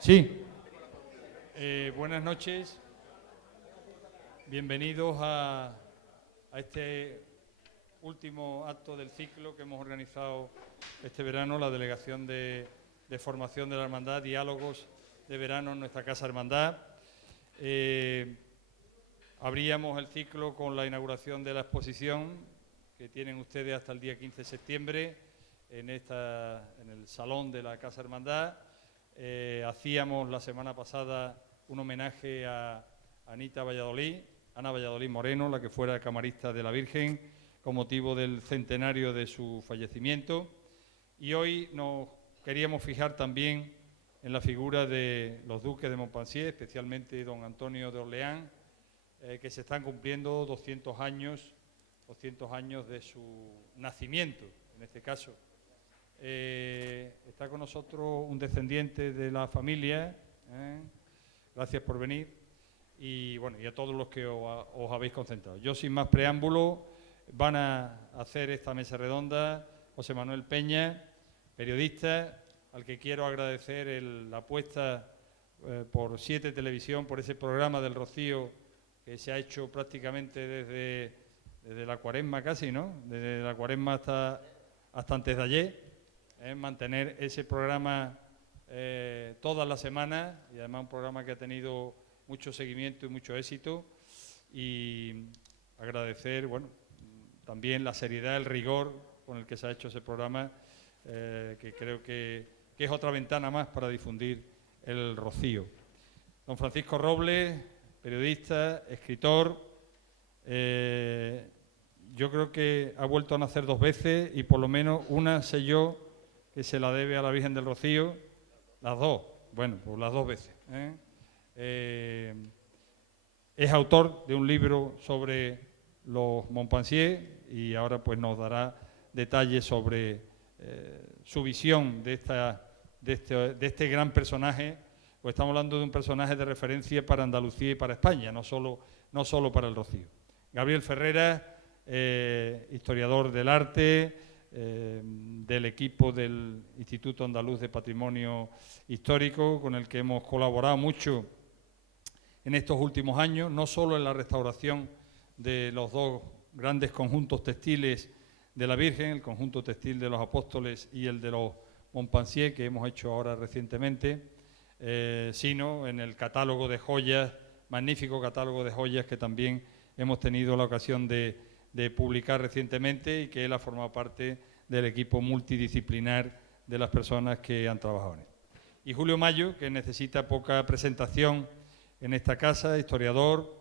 Sí. Buenas noches. Bienvenidos a este último acto del ciclo que hemos organizado este verano, la Delegación de Formación de la Hermandad, Diálogos de Verano en nuestra Casa Hermandad. Abríamos el ciclo con la inauguración de la exposición que tienen ustedes hasta el día 15 de septiembre en el Salón de la Casa Hermandad. Hacíamos la semana pasada un homenaje a Ana Valladolid Moreno, la que fuera camarista de la Virgen, con motivo del centenario de su fallecimiento. Y hoy nos queríamos fijar también en la figura de los duques de Montpensier, especialmente don Antonio de Orleans, que se están cumpliendo 200 años de su nacimiento, en este caso. Está con nosotros un descendiente de la familia, gracias por venir, y bueno, y a todos los que os habéis concentrado. Yo, sin más preámbulo, van a hacer esta mesa redonda José Manuel Peña, periodista, al que quiero agradecer la apuesta por 7 Televisión, por ese programa del Rocío que se ha hecho prácticamente desde la Cuaresma casi, ¿no? Desde la Cuaresma hasta antes de ayer. Mantener ese programa todas las semanas, y además un programa que ha tenido mucho seguimiento y mucho éxito, y agradecer, bueno, también la seriedad, el rigor con el que se ha hecho ese programa, que creo que es otra ventana más para difundir el Rocío. Don Francisco Robles, periodista, escritor, yo creo que ha vuelto a nacer 2 veces, y por lo menos una sé yo que se la debe a la Virgen del Rocío, las 2, bueno, pues las 2 veces. Es autor de un libro sobre los Montpensier y ahora pues nos dará detalles sobre su visión de este gran personaje. Pues estamos hablando de un personaje de referencia para Andalucía y para España, no solo para el Rocío. Gabriel Ferrera, historiador del arte, del equipo del Instituto Andaluz de Patrimonio Histórico, con el que hemos colaborado mucho en estos últimos años, no solo en la restauración de los 2 grandes conjuntos textiles de la Virgen, el conjunto textil de los Apóstoles y el de los Montpensier, que hemos hecho ahora recientemente, sino en el catálogo de joyas, magnífico catálogo de joyas que también hemos tenido la ocasión de publicar recientemente, y que él ha formado parte del equipo multidisciplinar de las personas que han trabajado en él. Y Julio Mayo, que necesita poca presentación en esta casa, historiador,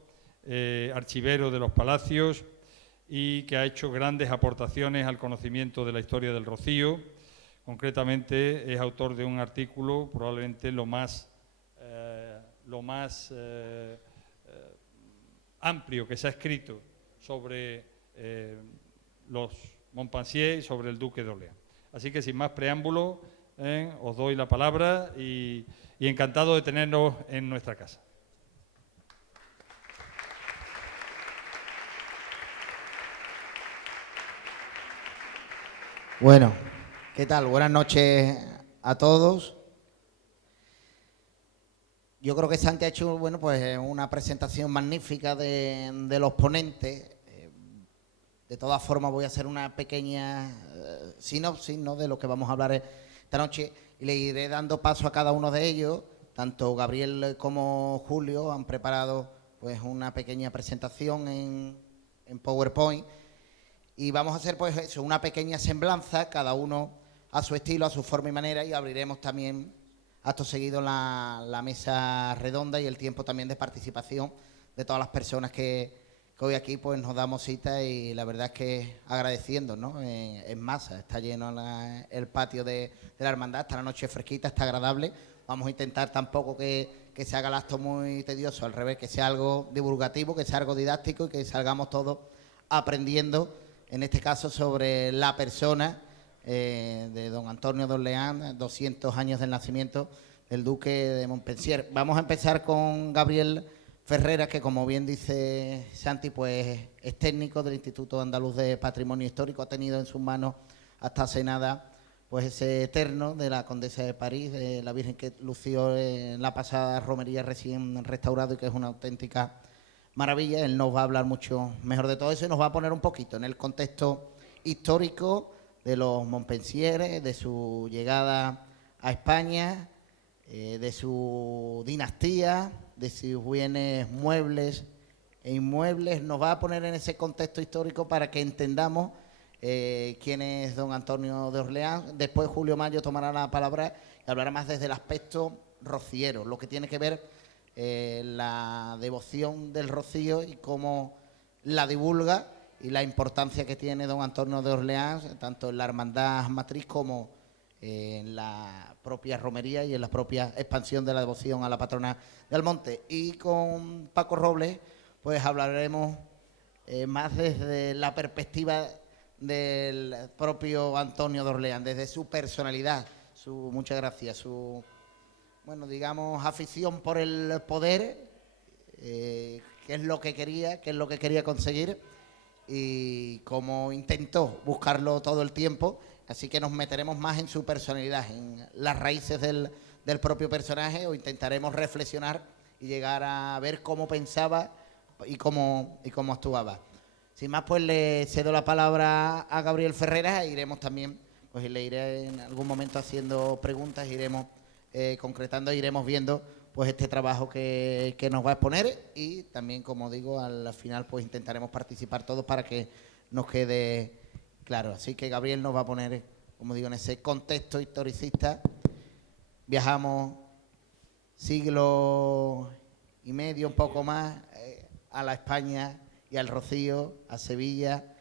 archivero de los palacios, y que ha hecho grandes aportaciones al conocimiento de la historia del Rocío. Concretamente es autor de un artículo, probablemente lo más amplio que se ha escrito sobre los Montpensier y sobre el Duque de Orleans. Así que sin más preámbulo, os doy la palabra y encantado de tenernos en nuestra casa. Bueno, ¿qué tal? Buenas noches a todos. Yo creo que Santi ha hecho, bueno, pues una presentación magnífica de los ponentes. De todas formas, voy a hacer una pequeña sinopsis, ¿no?, de lo que vamos a hablar esta noche, y le iré dando paso a cada uno de ellos. Tanto Gabriel como Julio han preparado pues una pequeña presentación en PowerPoint, y vamos a hacer pues eso, una pequeña semblanza, cada uno a su estilo, a su forma y manera, y abriremos también acto seguido la mesa redonda y el tiempo también de participación de todas las personas que hoy aquí pues nos damos cita, y la verdad es que agradeciendo, ¿no?, en masa. Está lleno el patio de la hermandad, está la noche fresquita, está agradable. Vamos a intentar tampoco que se haga el acto muy tedioso, al revés, que sea algo divulgativo, que sea algo didáctico, y que salgamos todos aprendiendo, en este caso sobre la persona de don Antonio de Orleans, 200 años del nacimiento del Duque de Montpensier. Vamos a empezar con Gabriel Ferrera, que como bien dice Santi, pues es técnico del Instituto Andaluz de Patrimonio Histórico, ha tenido en sus manos hasta hace nada pues ese eterno de la Condesa de París, de la Virgen que lució en la pasada romería recién restaurado y que es una auténtica maravilla. Él nos va a hablar mucho mejor de todo eso y nos va a poner un poquito en el contexto histórico de los Montpensier, de su llegada a España, de su dinastía, de sus bienes muebles e inmuebles. Nos va a poner en ese contexto histórico para que entendamos quién es don Antonio de Orleans. Después Julio Mayo tomará la palabra y hablará más desde el aspecto rociero, lo que tiene que ver la devoción del rocío y cómo la divulga y la importancia que tiene don Antonio de Orleans, tanto en la hermandad matriz como en la propia romería y en la propia expansión de la devoción a la patrona del monte. Y con Paco Robles pues hablaremos más desde la perspectiva del propio Antonio de Orleans, desde su personalidad, muchas gracias, su, bueno, digamos, afición por el poder, qué es lo que quería conseguir y cómo intentó buscarlo todo el tiempo. Así que nos meteremos más en su personalidad, en las raíces del propio personaje, o intentaremos reflexionar y llegar a ver cómo pensaba y cómo actuaba. Sin más, pues le cedo la palabra a Gabriel Ferreras e iremos también, pues le iré en algún momento haciendo preguntas, iremos concretando, iremos viendo pues este trabajo que nos va a exponer y también, como digo, al final pues intentaremos participar todos para que nos quede claro. Así que Gabriel nos va a poner, como digo, en ese contexto historicista. Viajamos siglo y medio, un poco más, a la España y al Rocío, a Sevilla,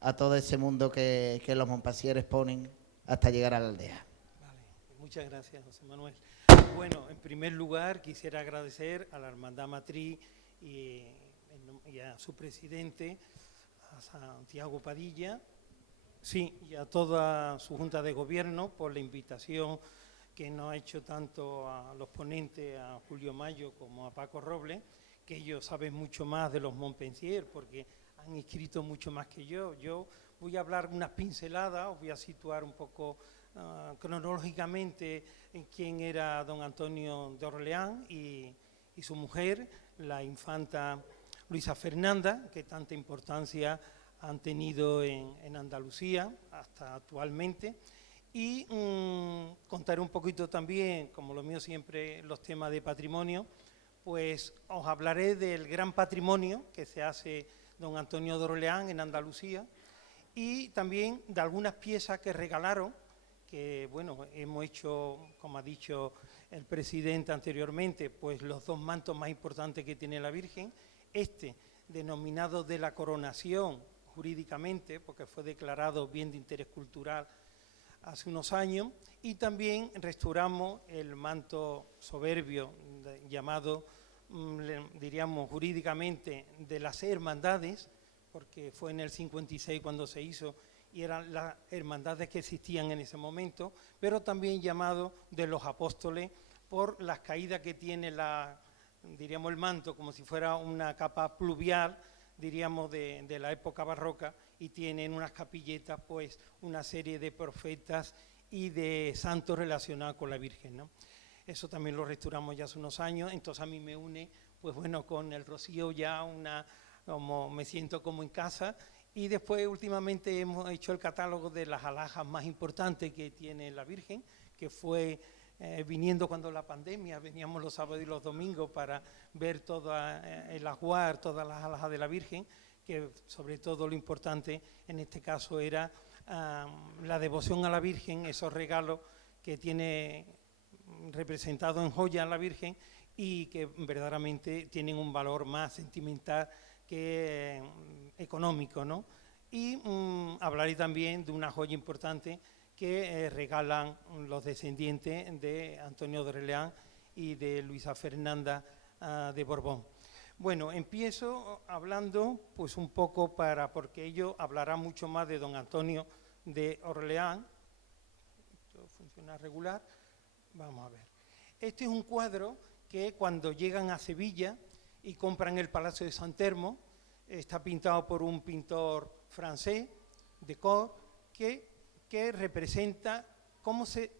a todo ese mundo que los Montpensier ponen hasta llegar a la aldea. Vale, muchas gracias, José Manuel. Bueno, en primer lugar quisiera agradecer a la Hermandad Matriz y a su presidente, a Santiago Padilla, sí, y a toda su Junta de Gobierno por la invitación que nos ha hecho tanto a los ponentes, a Julio Mayo como a Paco Robles, que ellos saben mucho más de los Montpensier porque han escrito mucho más que yo. Yo voy a hablar unas pinceladas, os voy a situar un poco cronológicamente en quién era don Antonio de Orleans y su mujer, la infanta Luisa Fernanda, que tanta importancia han tenido en Andalucía hasta actualmente. Y contaré un poquito también, como lo mío siempre, los temas de patrimonio, pues os hablaré del gran patrimonio que se hace don Antonio de Orleans en Andalucía y también de algunas piezas que regalaron, que bueno, hemos hecho, como ha dicho el presidente anteriormente, pues los dos mantos más importantes que tiene la Virgen, denominado de la coronación jurídicamente, porque fue declarado bien de interés cultural hace unos años, y también restauramos el manto soberbio llamado, diríamos jurídicamente, de las hermandades, porque fue en el 56 cuando se hizo y eran las hermandades que existían en ese momento, pero también llamado de los apóstoles por las caídas que tiene diríamos el manto, como si fuera una capa pluvial, diríamos de la época barroca, y tiene en unas capilletas pues una serie de profetas y de santos relacionados con la Virgen, ¿no? Eso también lo restauramos ya hace unos años, entonces a mí me une, pues bueno, con el Rocío ya como me siento como en casa. Y después últimamente hemos hecho el catálogo de las alhajas más importantes que tiene la Virgen, que fue viniendo cuando la pandemia, veníamos los sábados y los domingos para ver todo el ajuar, todas las alhajas de la Virgen, que sobre todo lo importante en este caso era la devoción a la Virgen, esos regalos que tiene representado en joya a la Virgen y que verdaderamente tienen un valor más sentimental que económico, ¿no? Y hablaré también de una joya importante que regalan los descendientes de Antonio de Orleans y de Luisa Fernanda de Borbón. Bueno, empiezo hablando pues un poco porque ello hablará mucho más de don Antonio de Orleans. Esto funciona regular. Vamos a ver. Este es un cuadro que cuando llegan a Sevilla y compran el Palacio de San Telmo, está pintado por un pintor francés, Decaux, que que representa cómo se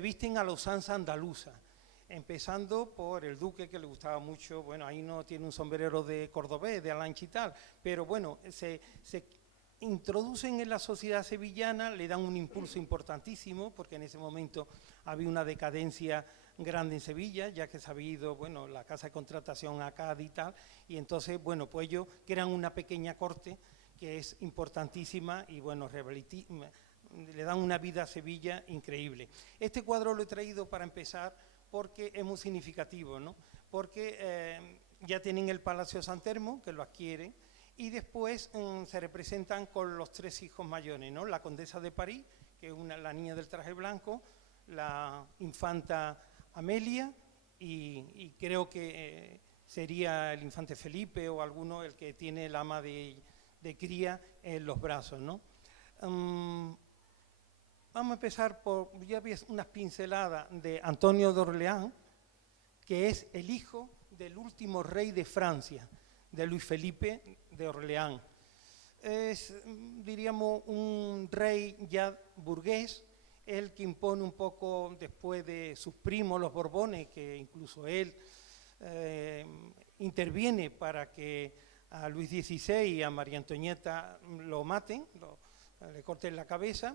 visten a la usanza andaluza, empezando por el duque, que le gustaba mucho, bueno, ahí no tiene un sombrero de cordobés, de Alanch y tal, pero bueno, se introducen en la sociedad sevillana, le dan un impulso importantísimo, porque en ese momento había una decadencia grande en Sevilla, ya que se había ido, bueno, la casa de contratación a Cádiz y tal, y entonces, bueno, pues ellos crean una pequeña corte que es importantísima y, bueno, le dan una vida a Sevilla increíble. Este cuadro lo he traído para empezar porque es muy significativo, ¿no? Porque ya tienen el Palacio San Telmo, que lo adquieren, y después se representan con los 3 hijos mayores, ¿no? La condesa de París, que es la niña del traje blanco, la infanta Amelia, y creo que sería el infante Felipe o alguno el que tiene el ama de cría en los brazos, ¿no? Vamos a empezar por, ya vi unas pinceladas de Antonio de Orleans, que es el hijo del último rey de Francia, de Luis Felipe de Orleans. Es, diríamos, un rey ya burgués, el que impone un poco después de sus primos, los Borbones, que incluso él interviene para que a Luis XVI y a María Antonieta lo maten, le corten la cabeza,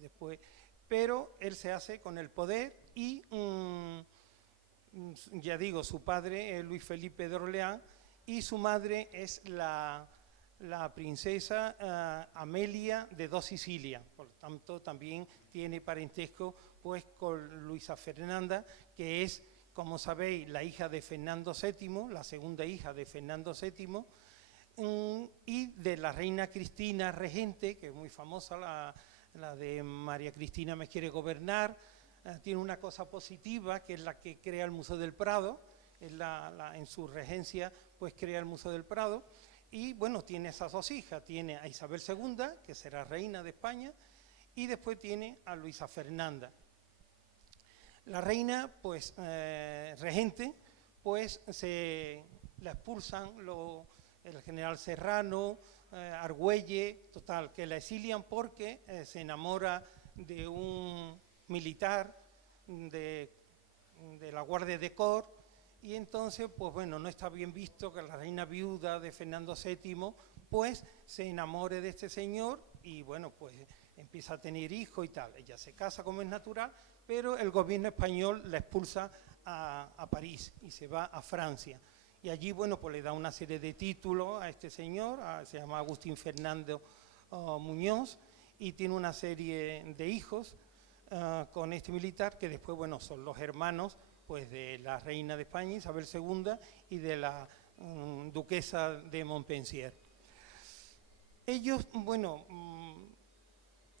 después, pero él se hace con el poder y, ya digo, su padre es Luis Felipe de Orleans y su madre es la princesa Amelia de dos Sicilias, por lo tanto también tiene parentesco pues con Luisa Fernanda, que es, como sabéis, la hija de Fernando VII, la segunda hija de Fernando VII, y de la reina Cristina regente, que es muy famosa, la de María Cristina me quiere gobernar. Tiene una cosa positiva, que es la que crea el Museo del Prado, en su regencia pues crea el Museo del Prado, y bueno, tiene esas 2 hijas, tiene a Isabel II, que será reina de España, y después tiene a Luisa Fernanda. La reina, pues regente, pues la expulsan el general Serrano, Argüelle, total, que la exilian porque se enamora de un militar de la Guardia de Corps, y entonces, pues bueno, no está bien visto que la reina viuda de Fernando VII, pues se enamore de este señor y bueno, pues empieza a tener hijos y tal. Ella se casa como es natural, pero el gobierno español la expulsa a París y se va a Francia. Y allí, bueno, pues le da una serie de títulos a este señor, se llama Agustín Fernando Muñoz, y tiene una serie de hijos con este militar, que después, bueno, son los hermanos pues de la reina de España, Isabel II, y de la duquesa de Montpensier. Ellos, bueno,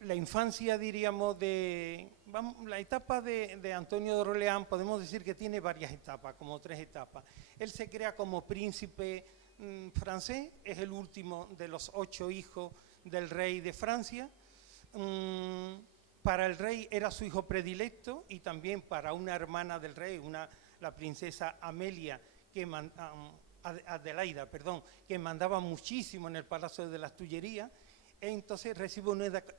la infancia, diríamos, la etapa de Antonio de Orleans, podemos decir que tiene varias etapas, como 3 etapas. Él se crea como príncipe francés, es el último de los 8 hijos del rey de Francia. Para el rey era su hijo predilecto, y también para una hermana del rey, la princesa Amelia, Adelaida, perdón, que mandaba muchísimo en el Palacio de las Tullerías. Entonces recibe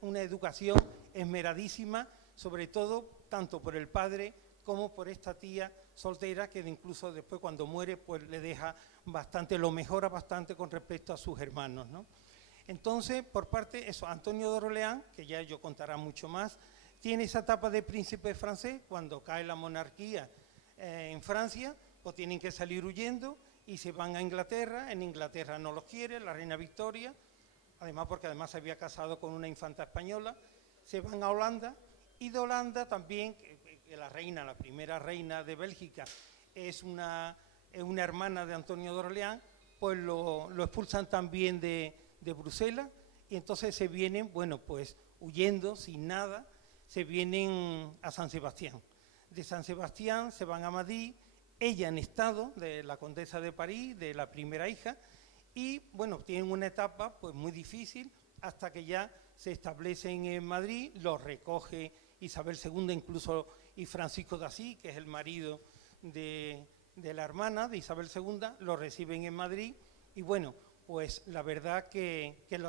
una educación esmeradísima, sobre todo tanto por el padre como por esta tía soltera, que incluso después cuando muere pues le deja bastante, lo mejora bastante con respecto a sus hermanos, ¿no? Entonces, por parte, Antonio de Orleans, que ya yo contará mucho más, tiene esa etapa de príncipe francés. Cuando cae la monarquía en Francia, pues tienen que salir huyendo y se van a Inglaterra. En Inglaterra no los quiere la reina Victoria, además porque además se había casado con una infanta española. Se van a Holanda, y de Holanda también, que la primera reina de Bélgica, es una hermana de Antonio de Orleans, pues lo expulsan también de Bruselas, y entonces se vienen, bueno, pues huyendo sin nada, se vienen a San Sebastián. De San Sebastián se van a Madrid, ella en estado de la condesa de París, de la primera hija, y bueno, tienen una etapa pues muy difícil hasta que ya se establecen en Madrid, los recoge Isabel II incluso, y Francisco de Asís, que es el marido de la hermana de Isabel II, lo reciben en Madrid, y bueno, pues la verdad que lo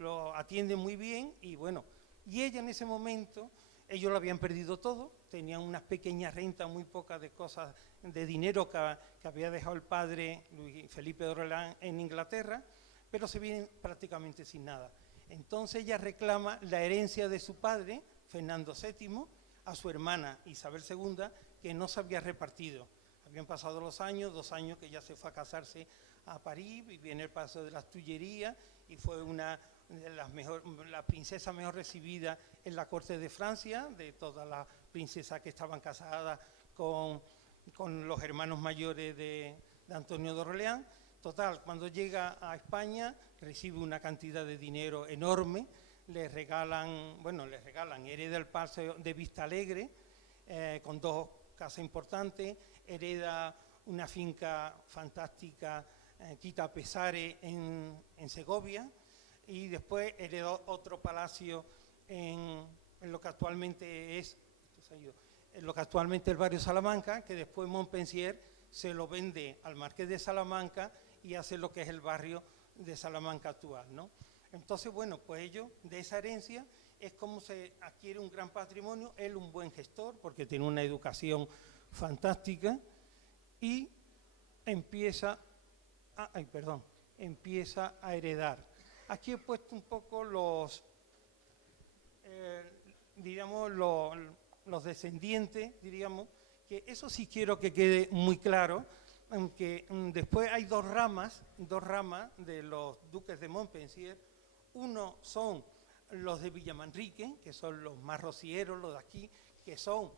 lo atienden muy bien y bueno, y ella en ese momento, ellos lo habían perdido todo, tenían unas pequeñas rentas, muy pocas de cosas, de dinero que había dejado el padre Luis Felipe de Orleans en Inglaterra, pero se vienen prácticamente sin nada. Entonces ella reclama la herencia de su padre, Fernando VII, a su hermana Isabel II, que no se había repartido. Habían pasado los años, 2 años que ella se fue a casarse a París, vivía en el Paso de las Tullerías y fue una de las la princesa mejor recibida en la corte de Francia, de todas las princesas que estaban casadas con los hermanos mayores de Antonio de Orleans. Total, cuando llega a España recibe una cantidad de dinero enorme, le regalan, hereda el Paso de Vistalegre, con 2 casas importantes, hereda una finca fantástica, Quita Pesare en Segovia, y después heredó otro palacio en lo que actualmente es el barrio Salamanca, que después Montpensier se lo vende al marqués de Salamanca y hace lo que es el barrio de Salamanca actual, ¿no? Entonces, bueno, pues ellos, de esa herencia, es como se adquiere un gran patrimonio, él un buen gestor, porque tiene una educación fantástica, y empieza a heredar. Aquí he puesto un poco los descendientes, diríamos, que eso sí quiero que quede muy claro, aunque después hay dos ramas de los duques de Montpensier. Uno son los de Villamanrique, que son los más rocieros, los de aquí, que son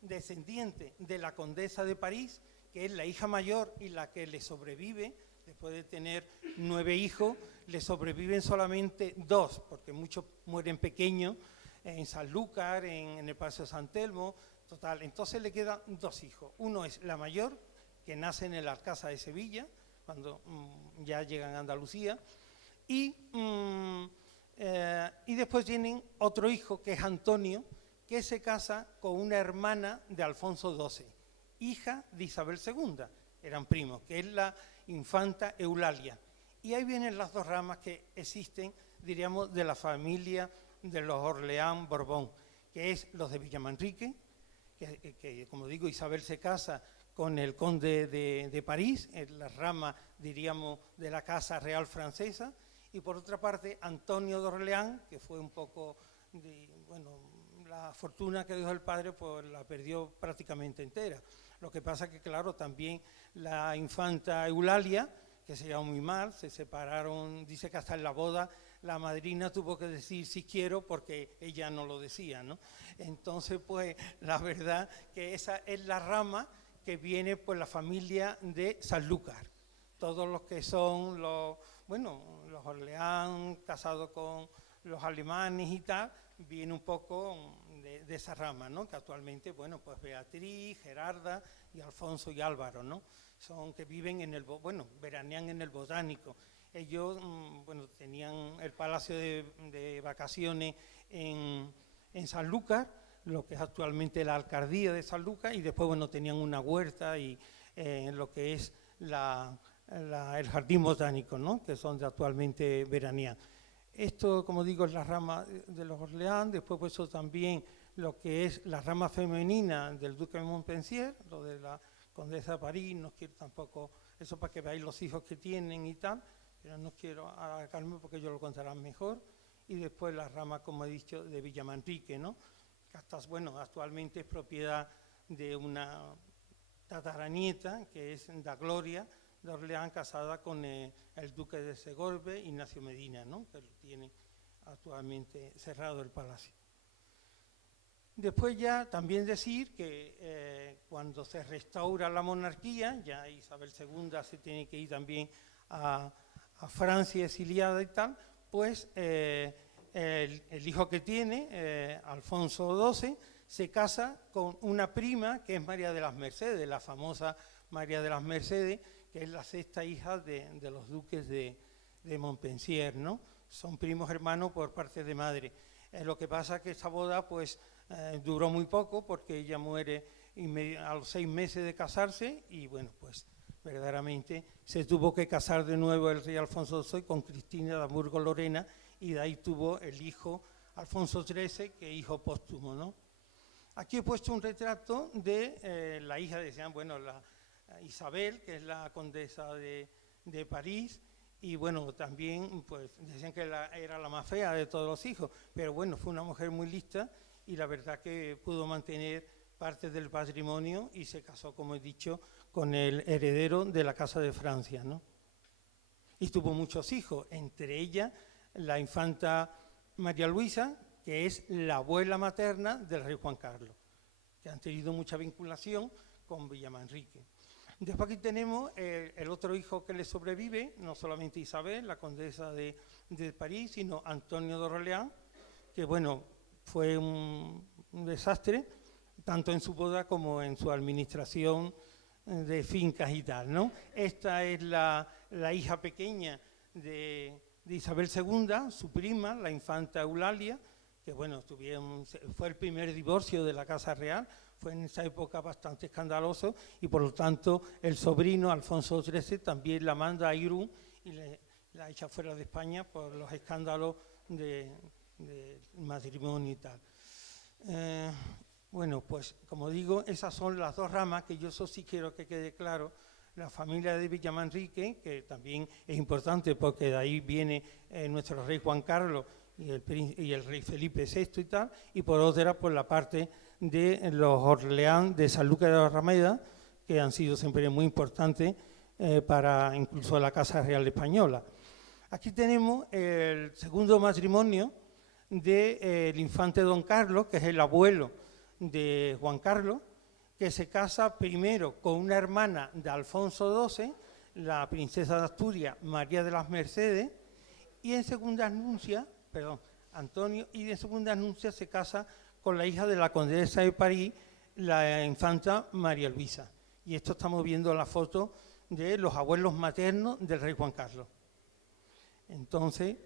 descendientes de la condesa de París, que es la hija mayor y la que le sobrevive. Después de tener 9 hijos, le sobreviven solamente 2, porque muchos mueren pequeños, en Sanlúcar, en el Palacio de San Telmo, total. Entonces le quedan 2 hijos. Uno es la mayor, que nace en el Alcázar de Sevilla, cuando ya llegan a Andalucía, y después tienen otro hijo, que es Antonio, que se casa con una hermana de Alfonso XII, hija de Isabel II, eran primos, que es la infanta Eulalia. Y ahí vienen las 2 ramas que existen, diríamos, de la familia de los Orleans Borbón, que es los de Villamanrique, que como digo, Isabel se casa con el conde de París, es la rama, diríamos, de la casa real francesa, y por otra parte Antonio de Orleans, que fue un poco, la fortuna que dejó el padre, pues la perdió prácticamente entera. Lo que pasa que, claro, también la infanta Eulalia, que se llevó muy mal, se separaron, dice que hasta en la boda la madrina tuvo que decir sí quiero porque ella no lo decía, ¿no? Entonces, pues, la verdad que esa es la rama que viene por la familia de Sanlúcar. Todos los que son los Orleans, casados con los alemanes y tal, viene un poco de esa rama, ¿no? Que actualmente, pues Beatriz, Gerarda y Alfonso y Álvaro, ¿no? Son que viven veranean en el Botánico. Ellos, tenían el palacio de vacaciones en Sanlúcar, lo que es actualmente la alcaldía de Sanlúcar, y después, tenían una huerta y lo que es el jardín botánico, ¿no? Que es donde actualmente veranean. Esto, como digo, es la rama de los Orleans. Después, pues, eso también lo que es la rama femenina del duque de Montpensier, lo de la condesa de París. No quiero tampoco, eso para que veáis los hijos que tienen y tal, pero no quiero alargarme porque ellos lo contarán mejor. Y después la rama, como he dicho, de Villamanrique, ¿no? Que actualmente es propiedad de una tataranieta, que es da Gloria de Orleans, casada con el duque de Segorbe, Ignacio Medina, ¿no? Que tiene actualmente cerrado el palacio. Después ya también decir que cuando se restaura la monarquía, ya Isabel II se tiene que ir también a Francia exiliada y tal, pues el hijo que tiene, Alfonso XII, se casa con una prima que es María de las Mercedes, la famosa María de las Mercedes, que es la 6ª hija de los duques de Montpensier, ¿no? Son primos hermanos por parte de madre. Lo que pasa es que esta boda, pues, duró muy poco, porque ella muere a los 6 meses de casarse, y pues verdaderamente se tuvo que casar de nuevo el rey Alfonso XII con Cristina de Hamburgo-Lorena, y de ahí tuvo el hijo Alfonso XIII, que es hijo póstumo, ¿no? Aquí he puesto un retrato de la hija, decían, bueno, la Isabel, que es la condesa de París, y bueno, también pues decían que era la más fea de todos los hijos, pero bueno, fue una mujer muy lista y la verdad que pudo mantener parte del patrimonio y se casó, como he dicho, con el heredero de la Casa de Francia, ¿no? Y tuvo muchos hijos, entre ellas la infanta María Luisa, que es la abuela materna del rey Juan Carlos, que han tenido mucha vinculación con Villamanrique. Después aquí tenemos el otro hijo que le sobrevive, no solamente Isabel, la condesa de París, sino Antonio de Orleans, que bueno, fue un desastre, tanto en su boda como en su administración de fincas y tal, ¿no? Esta es la hija pequeña de Isabel II, su prima, la infanta Eulalia, que bueno, fue el primer divorcio de la Casa Real, fue en esa época bastante escandaloso y por lo tanto el sobrino Alfonso XIII también la manda a Irún y la echa fuera de España por los escándalos de matrimonio y tal. Bueno, pues como digo, esas son las dos ramas que yo eso sí quiero que quede claro. La familia de Villamanrique, que también es importante porque de ahí viene nuestro rey Juan Carlos y el rey Felipe VI y tal, y por otra por la parte de los Orleans de San Lucas de la Rameda, que han sido siempre muy importantes para incluso la Casa Real Española. Aquí tenemos el segundo matrimonio del infante Don Carlos, que es el abuelo de Juan Carlos, que se casa primero con una hermana de Alfonso XII, la princesa de Asturias, María de las Mercedes, y en segunda anuncia, Antonio, y en segunda anuncia se casa con la hija de la condesa de París, la infanta María Luisa. Y esto estamos viendo la foto de los abuelos maternos del rey Juan Carlos. Entonces,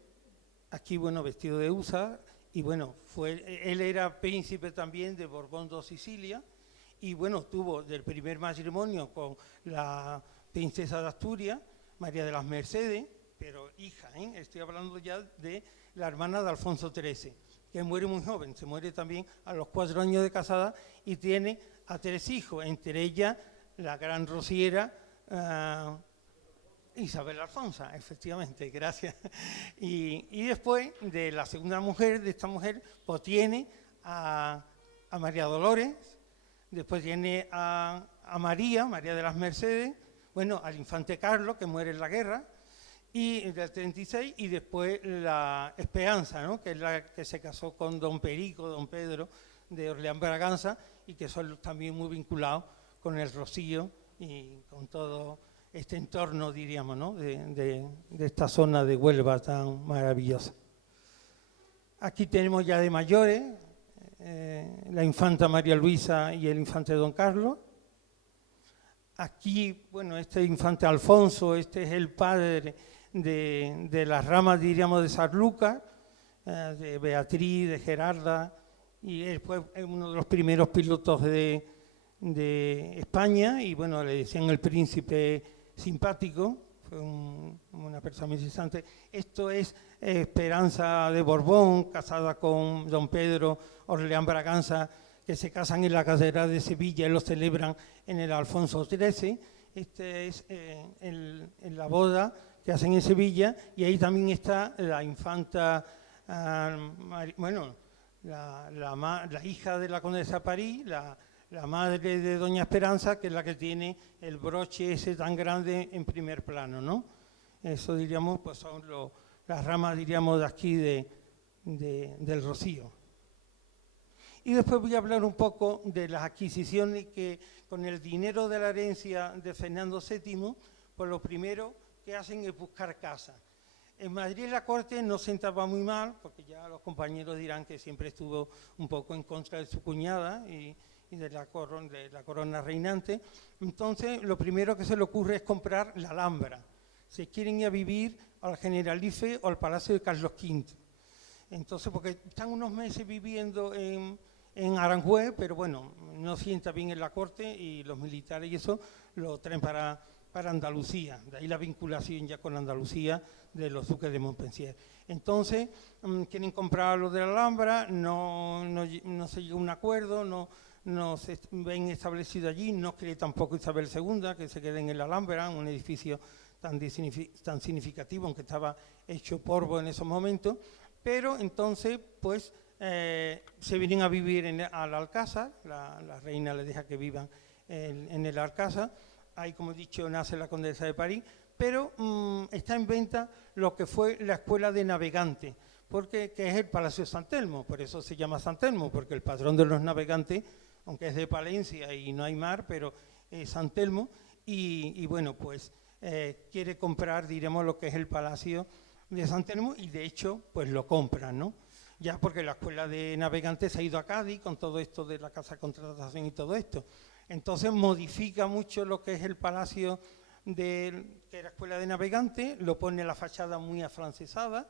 aquí, bueno, vestido de usa, y bueno, él era príncipe también de Borbón de Sicilia, y bueno, tuvo del primer matrimonio con la princesa de Asturias, María de las Mercedes, pero hija, estoy hablando ya de la hermana de Alfonso XIII, que muere muy joven, se muere también a los 4 años de casada y tiene a 3 hijos, entre ellas la gran rociera Isabel Alfonsa, efectivamente, gracias. Y después de la segunda mujer, de esta mujer, pues tiene a María Dolores, después tiene a María de las Mercedes, bueno, al infante Carlos, que muere en la guerra, y del 36, y después la Esperanza, ¿no?, que es la que se casó con don Perico, don Pedro de Orleans-Braganza, y que son también muy vinculados con el Rocío y con todo este entorno, diríamos, ¿no?, de esta zona de Huelva tan maravillosa. Aquí tenemos ya de mayores la infanta María Luisa y el infante Don Carlos. Aquí, bueno, este infante Alfonso, este es el padre de las ramas, diríamos, de San Lucas, de Beatriz, de Gerarda, y él fue uno de los primeros pilotos de España, y bueno, le decían el príncipe simpático, fue una persona muy interesante. Esto es Esperanza de Borbón, casada con don Pedro Orleans-Braganza, que se casan en la Catedral de Sevilla y lo celebran en el Alfonso XIII. Este es en la boda que hacen en Sevilla, y ahí también está la infanta, bueno, la hija de la condesa de París, la madre de doña Esperanza, que es la que tiene el broche ese tan grande en primer plano, ¿no? Eso, diríamos, pues son las ramas, diríamos, de aquí del Rocío. Y después voy a hablar un poco de las adquisiciones que con el dinero de la herencia de Fernando VII, pues lo primero que hacen es buscar casa. En Madrid la corte no sentaba muy mal, porque ya los compañeros dirán que siempre estuvo un poco en contra de su cuñada y de la corona reinante. Entonces, lo primero que se le ocurre es comprar la Alhambra. Se quieren ir a vivir al Generalife o al Palacio de Carlos V. Entonces, porque están unos meses viviendo en Aranjuez, pero bueno, no sienta bien en la corte y los militares y eso lo traen para para Andalucía, de ahí la vinculación ya con Andalucía de los duques de Montpensier. Entonces, quieren comprar lo de la Alhambra, no se llega a un acuerdo, no se ven establecido allí, no quiere tampoco Isabel II que se quede en el Alhambra, un edificio tan significativo, aunque estaba hecho polvo en esos momentos, pero entonces pues se vienen a vivir al Alcázar, la reina les deja que vivan en el Alcázar, ahí como he dicho nace la Condesa de París, pero está en venta lo que fue la Escuela de Navegantes, que es el Palacio de San Telmo, por eso se llama San Telmo, porque el patrón de los navegantes, aunque es de Palencia y no hay mar, pero es San Telmo, y bueno, pues quiere comprar, diremos, lo que es el Palacio de San Telmo, y de hecho, pues lo compran, ¿no? Ya porque la Escuela de Navegantes ha ido a Cádiz con todo esto de la casa de contratación y todo esto. Entonces modifica mucho lo que es el Palacio que era Escuela de Navegantes, lo pone la fachada muy afrancesada,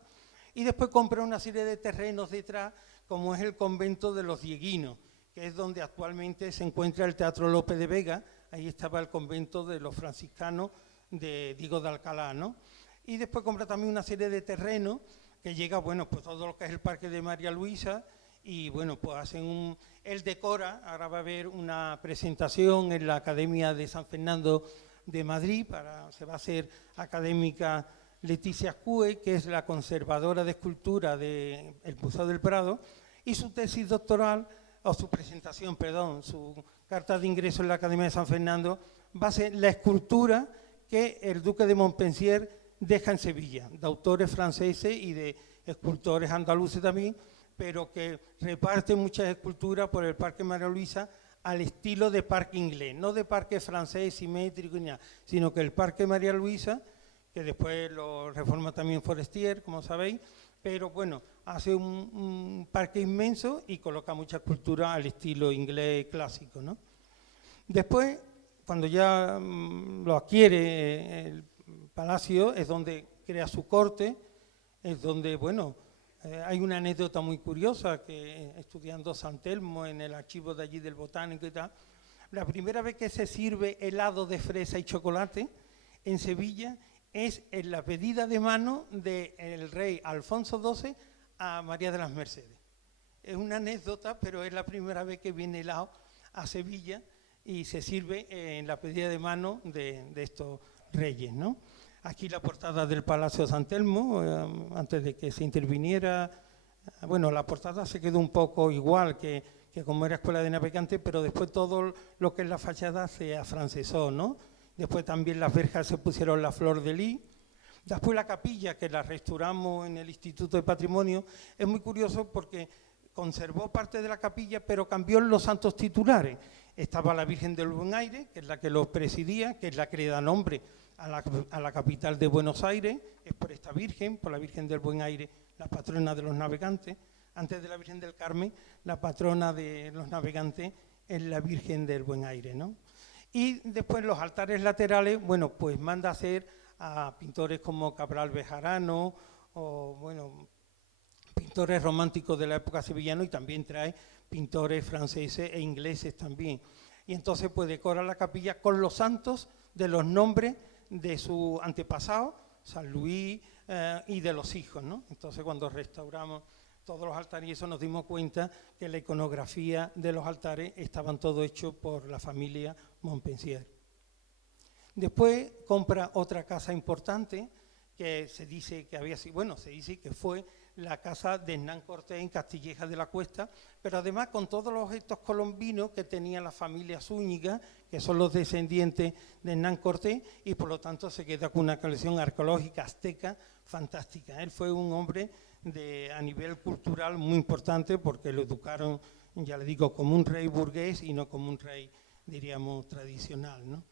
y después compra una serie de terrenos detrás, como es el convento de los Dieguinos, que es donde actualmente se encuentra el Teatro Lope de Vega, ahí estaba el convento de los franciscanos de Diego de Alcalá, ¿no? Y después compra también una serie de terrenos que llega, bueno, pues todo lo que es el Parque de María Luisa, y bueno, pues él decora, ahora va a haber una presentación en la Academia de San Fernando de Madrid, se va a hacer académica Leticia Cue, que es la conservadora de escultura del Museo del Prado, y su tesis doctoral, o su presentación, perdón, su carta de ingreso en la Academia de San Fernando, va a ser la escultura que el duque de Montpensier deja en Sevilla, de autores franceses y de escultores andaluces también, pero que reparte muchas esculturas por el Parque María Luisa al estilo de parque inglés, no de parque francés simétrico ni nada, sino que el Parque María Luisa, que después lo reforma también Forestier, como sabéis, pero bueno, hace un parque inmenso y coloca mucha escultura al estilo inglés clásico, ¿no? Después, cuando ya lo adquiere el palacio, es donde crea su corte, es donde, bueno, hay una anécdota muy curiosa que estudiando San Telmo en el archivo de allí del Botánico y tal, la primera vez que se sirve helado de fresa y chocolate en Sevilla es en la pedida de mano del rey Alfonso XII a María de las Mercedes. Es una anécdota, pero es la primera vez que viene helado a Sevilla y se sirve en la pedida de mano de estos reyes, ¿no? Aquí la portada del Palacio de San Telmo, antes de que se interviniera, bueno, la portada se quedó un poco igual que como era Escuela de Navegantes, pero después todo lo que es la fachada se afrancesó, ¿no? Después también las verjas se pusieron la flor de lis. Después la capilla, que la restauramos en el Instituto de Patrimonio, es muy curioso porque conservó parte de la capilla, pero cambió los santos titulares. Estaba la Virgen del Buen Aire, que es la que lo presidía, que es la que le da nombre a la capital de Buenos Aires, es por esta Virgen, por la Virgen del Buen Aire, la patrona de los navegantes. Antes de la Virgen del Carmen, la patrona de los navegantes es la Virgen del Buen Aire, ¿no? Y después los altares laterales, bueno, pues manda a hacer a pintores como Cabral Bejarano, o bueno, pintores románticos de la época sevillana, y también trae pintores franceses e ingleses también. Y entonces pues decora la capilla con los santos de los nombres de su antepasado, San Luis, y de los hijos, ¿no? Entonces cuando restauramos todos los altares y eso nos dimos cuenta que la iconografía de los altares estaban todo hechos por la familia Montpensier. Después compra otra casa importante que se dice que había sido, bueno, se dice que fue la casa de Hernán Cortés en Castilleja de la Cuesta, pero además con todos los gestos colombinos que tenía la familia Zúñiga, que son los descendientes de Hernán Cortés, y por lo tanto se queda con una colección arqueológica azteca fantástica. Él fue un hombre a nivel cultural muy importante porque lo educaron, ya le digo, como un rey burgués y no como un rey, diríamos, tradicional, ¿no?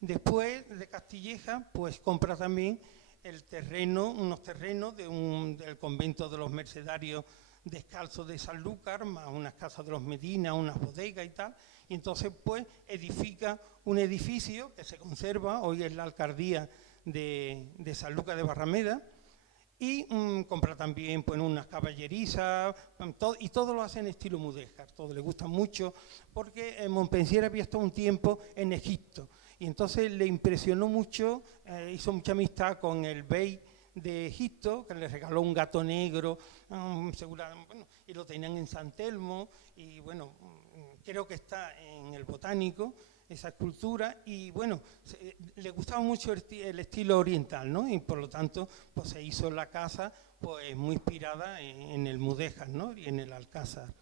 Después de Castilleja, pues compra también el terreno, unos terrenos del convento de los mercedarios descalzos de Sanlúcar, más unas casas de los Medina, unas bodegas y tal, y entonces pues edifica un edificio que se conserva, hoy es la alcaldía de Sanlúcar de Barrameda, y compra también pues, unas caballerizas, y todo lo hace en estilo mudéjar, todo le gusta mucho, porque Montpensier había estado un tiempo en Egipto, Y entonces le impresionó mucho, hizo mucha amistad con el bey de Egipto, que le regaló un gato negro, bueno, y lo tenían en San Telmo, y bueno, creo que está en el Botánico, esa escultura, y bueno, le gustaba mucho el estilo oriental, ¿no? Y por lo tanto, pues se hizo la casa pues muy inspirada en el Mudéjar, ¿no? Y en el Alcázar.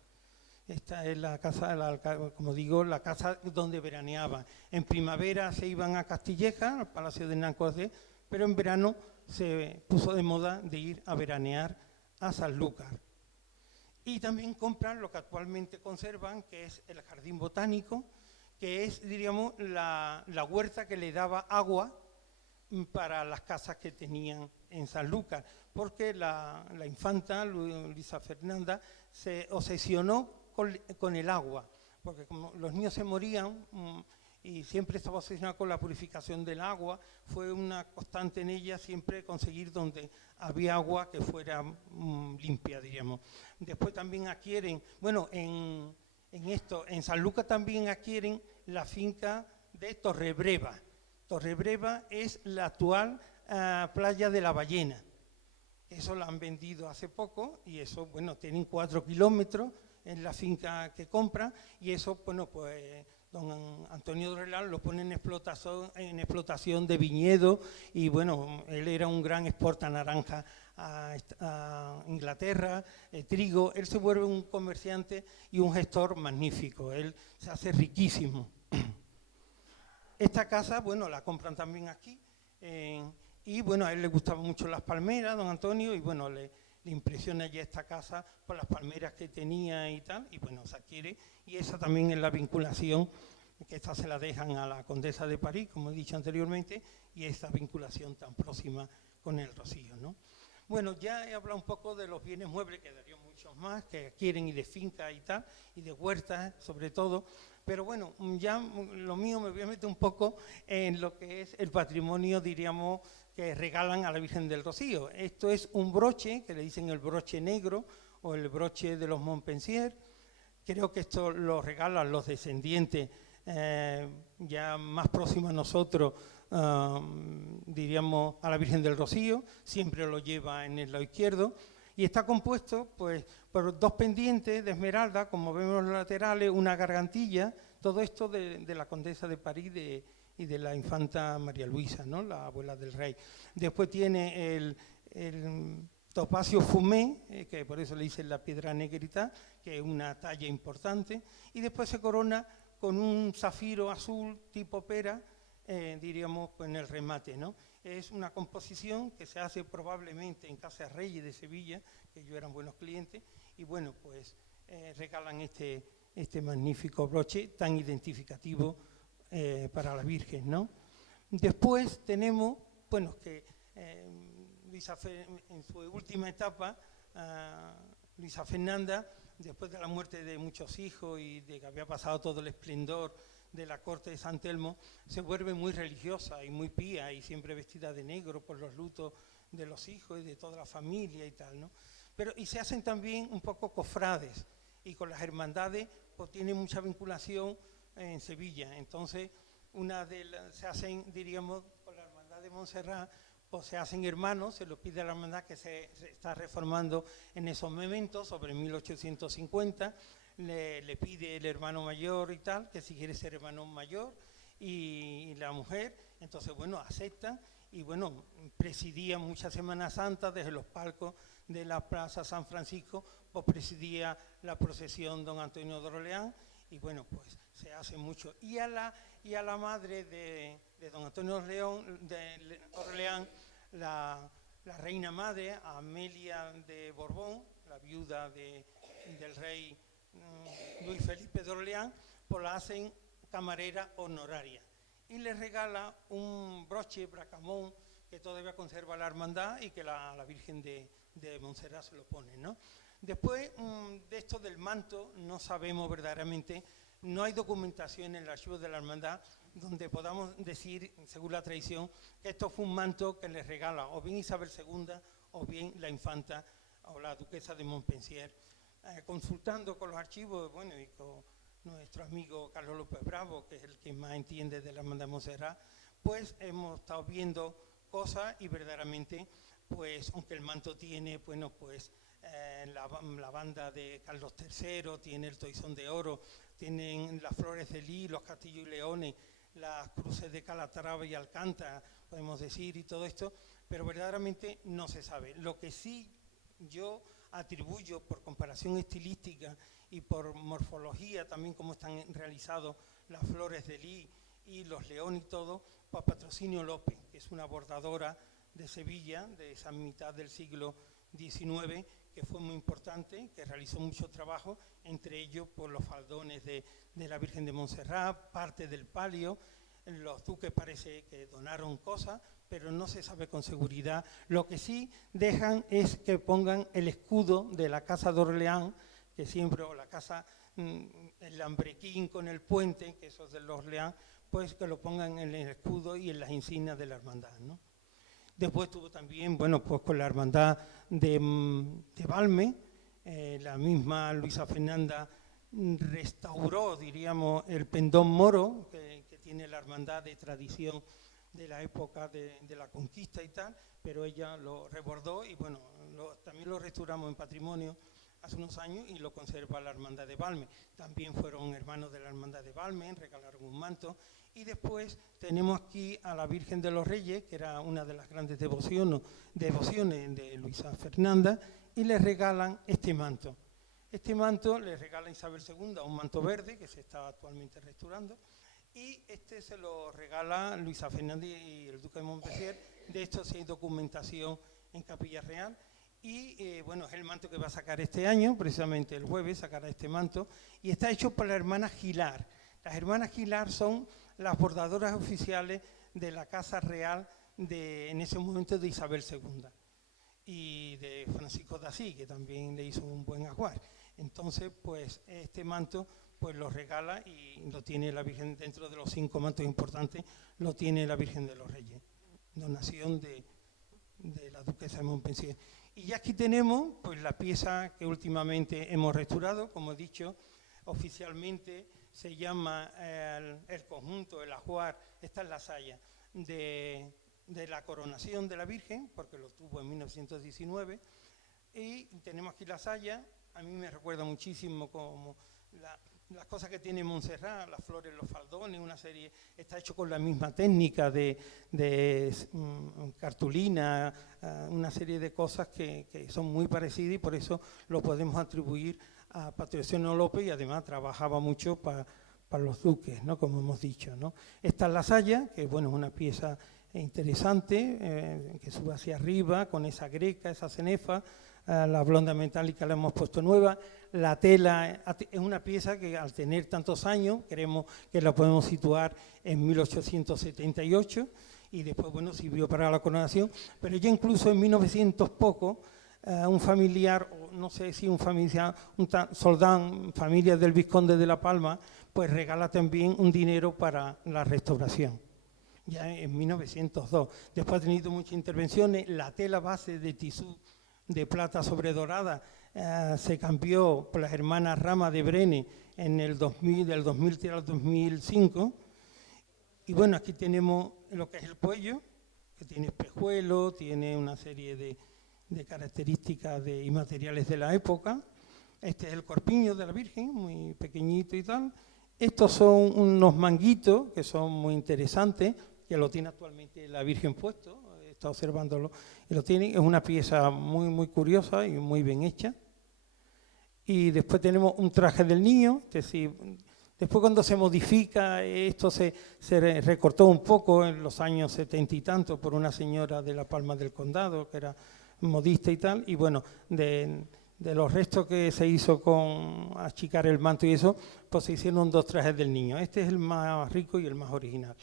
Esta es la casa, como digo, la casa donde veraneaban. En primavera se iban a Castilleja, al Palacio de Hernán Cortés, pero en verano se puso de moda de ir a veranear a Sanlúcar. Y también compran lo que actualmente conservan, que es el Jardín Botánico, que es, diríamos, la huerta que le daba agua para las casas que tenían en Sanlúcar, porque la infanta Luisa Fernanda se obsesionó con el agua, porque como los niños se morían y siempre estaba obsesionada con la purificación del agua, fue una constante en ella siempre conseguir donde había agua que fuera limpia, diríamos. Después también adquieren, bueno, en Sanlúcar también adquieren la finca de Torrebreva. Torrebreva es la actual playa de la Ballena. Eso lo han vendido hace poco y eso, bueno, tienen 4 kilómetros en la finca que compra y eso, bueno, pues don Antonio de Orleán lo pone en explotación de viñedo y bueno, él era un gran exporta naranja a Inglaterra, trigo, él se vuelve un comerciante y un gestor magnífico, él se hace riquísimo. Esta casa, bueno, la compran también aquí y bueno, a él le gustaban mucho las palmeras, don Antonio, y bueno, le impresiona ya esta casa por las palmeras que tenía y tal, y bueno, se adquiere, y esa también es la vinculación, que esta se la dejan a la condesa de París, como he dicho anteriormente, y esta vinculación tan próxima con el Rocío, ¿no? Bueno, ya he hablado un poco de los bienes muebles, que darían muchos más, que adquieren y de finca y tal, y de huertas sobre todo, pero bueno, ya lo mío me voy a meter un poco en lo que es el patrimonio, diríamos, que regalan a la Virgen del Rocío. Esto es un broche, que le dicen el broche negro o el broche de los Montpensier. Creo que esto lo regalan los descendientes ya más próximos a nosotros, diríamos a la Virgen del Rocío, siempre lo lleva en el lado izquierdo. Y está compuesto pues, por 2 pendientes de esmeralda, como vemos en los laterales, una gargantilla, todo esto de la condesa de París y de la infanta María Luisa, ¿no? La abuela del rey. Después tiene el topacio fumé, que por eso le dicen la piedra negrita, que es una talla importante, y después se corona con un zafiro azul tipo pera, diríamos, pues, en el remate, ¿no? Es una composición que se hace probablemente en Casa Reyes de Sevilla, que ellos eran buenos clientes, y bueno, pues regalan este magnífico broche tan identificativo para la Virgen, ¿no? Después tenemos, bueno, que Luisa en su última etapa, Luisa Fernanda, después de la muerte de muchos hijos y de que había pasado todo el esplendor de la corte de San Telmo, se vuelve muy religiosa y muy pía y siempre vestida de negro por los lutos de los hijos y de toda la familia y tal, ¿no? Y se hacen también un poco cofrades y con las hermandades pues tiene mucha vinculación en Sevilla. Entonces, se hacen, diríamos, con la hermandad de Montserrat, pues se hacen hermanos, se lo pide a la hermandad que se está reformando en esos momentos, sobre 1850, le pide el hermano mayor y tal, que si quiere ser hermano mayor, y la mujer, entonces bueno, acepta, y bueno, presidía muchas Semanas Santas desde los palcos de la Plaza San Francisco, pues presidía la procesión don Antonio de Orleán, y bueno, pues se hace mucho. Y a la madre de don Antonio de Orleán, la reina madre, Amelia de Borbón, la viuda del rey Luis Felipe de Orleán, pues la hacen camarera honoraria. Y le regala un broche bracamón que todavía conserva la hermandad y que la Virgen de Montserrat se lo pone, ¿no? Después de esto del manto, no sabemos verdaderamente, no hay documentación en el archivo de la hermandad donde podamos decir, según la tradición, que esto fue un manto que le regala o bien Isabel II o bien la infanta o la duquesa de Montpensier. Consultando con los archivos, bueno, y con nuestro amigo Carlos López Bravo, que es el que más entiende de la Hermandad de Montserrat, pues hemos estado viendo cosas y verdaderamente, pues aunque el manto tiene, bueno, pues la banda de Carlos III, tiene el toisón de oro, tienen las flores de lis, los castillos y leones, las cruces de Calatrava y Alcántara, podemos decir, y todo esto, pero verdaderamente no se sabe. Lo que sí yo atribuyo por comparación estilística y por morfología, también como están realizados las flores de lis y los leones y todo, pues Patrocinio López, que es una bordadora de Sevilla, de esa mitad del siglo XIX, que fue muy importante, que realizó mucho trabajo, entre ellos por los faldones de la Virgen de Montserrat, parte del palio. Los duques parece que donaron cosas, pero no se sabe con seguridad. Lo que sí dejan es que pongan el escudo de la Casa de Orleans, que siempre, o la casa, el lambrequín con el puente, que eso es de los Orleans, pues que lo pongan en el escudo y en las insignias de la hermandad, ¿no? Después tuvo también, bueno, pues con la hermandad de Valme, la misma Luisa Fernanda restauró, diríamos, el pendón moro que tiene la hermandad de tradición de la época de la conquista y tal, pero ella lo rebordó y bueno, también lo restauramos en patrimonio hace unos años y lo conserva la hermandad de Valme. También fueron hermanos de la hermandad de Valme, regalaron un manto. Y después tenemos aquí a la Virgen de los Reyes, que era una de las grandes devociones de Luisa Fernanda, y le regalan este manto. Este manto le regala Isabel II, un manto verde que se está actualmente restaurando, y este se lo regala Luisa Fernanda y el duque de Montpensier. De esto sí hay documentación en Capilla Real. Y bueno, es el manto que va a sacar este año, precisamente el jueves sacará este manto, y está hecho por la hermana Gilar. Las hermanas Gilar son las bordadoras oficiales de la Casa Real en ese momento de Isabel II y de Francisco de Asís, que también le hizo un buen ajuar. Entonces, pues este manto pues lo regala y lo tiene la Virgen, dentro de los 5 mantos importantes, lo tiene la Virgen de los Reyes, donación de la duquesa de Montpensier. Y ya aquí tenemos pues la pieza que últimamente hemos restaurado, como he dicho, oficialmente se llama el conjunto, el ajuar, esta es la saya de la coronación de la Virgen, porque lo tuvo en 1919, y tenemos aquí la saya. A mí me recuerda muchísimo como las cosas que tiene Montserrat, las flores, los faldones, una serie, está hecho con la misma técnica de cartulina, una serie de cosas que son muy parecidas y por eso lo podemos atribuir a Patrocinio López, y además trabajaba mucho para los duques, ¿no? Como hemos dicho, ¿no? Esta es la saya, que bueno, es una pieza interesante, que sube hacia arriba con esa greca, esa cenefa. La blonda metálica la hemos puesto nueva. La tela es una pieza que al tener tantos años, creemos que la podemos situar en 1878 y después, bueno, sirvió para la coronación, pero ya incluso en 1900 poco, un familiar, o no sé si un familiar, un soldán, familia del Vizconde de La Palma, pues regala también un dinero para la restauración, ya en 1902. Después ha tenido muchas intervenciones. La tela base de tisú de plata sobre dorada se cambió por las hermanas Rama de Brene en el 2000, del 2003 al 2005. Y bueno, aquí tenemos lo que es el cuello, que tiene espejuelo, tiene una serie de características y materiales de la época. Este es el corpiño de la Virgen, muy pequeñito y tal. Estos son unos manguitos que son muy interesantes, que lo tiene actualmente la Virgen puesto, está observándolo y lo tiene. Es una pieza muy, muy curiosa y muy bien hecha. Y después tenemos un traje del niño, es decir, después cuando se modifica, esto se recortó un poco en los años 70 y tanto por una señora de La Palma del Condado, que era modista y tal, y bueno, de los restos que se hizo con achicar el manto y eso, pues se hicieron 2 trajes del niño. Este es el más rico y el más original.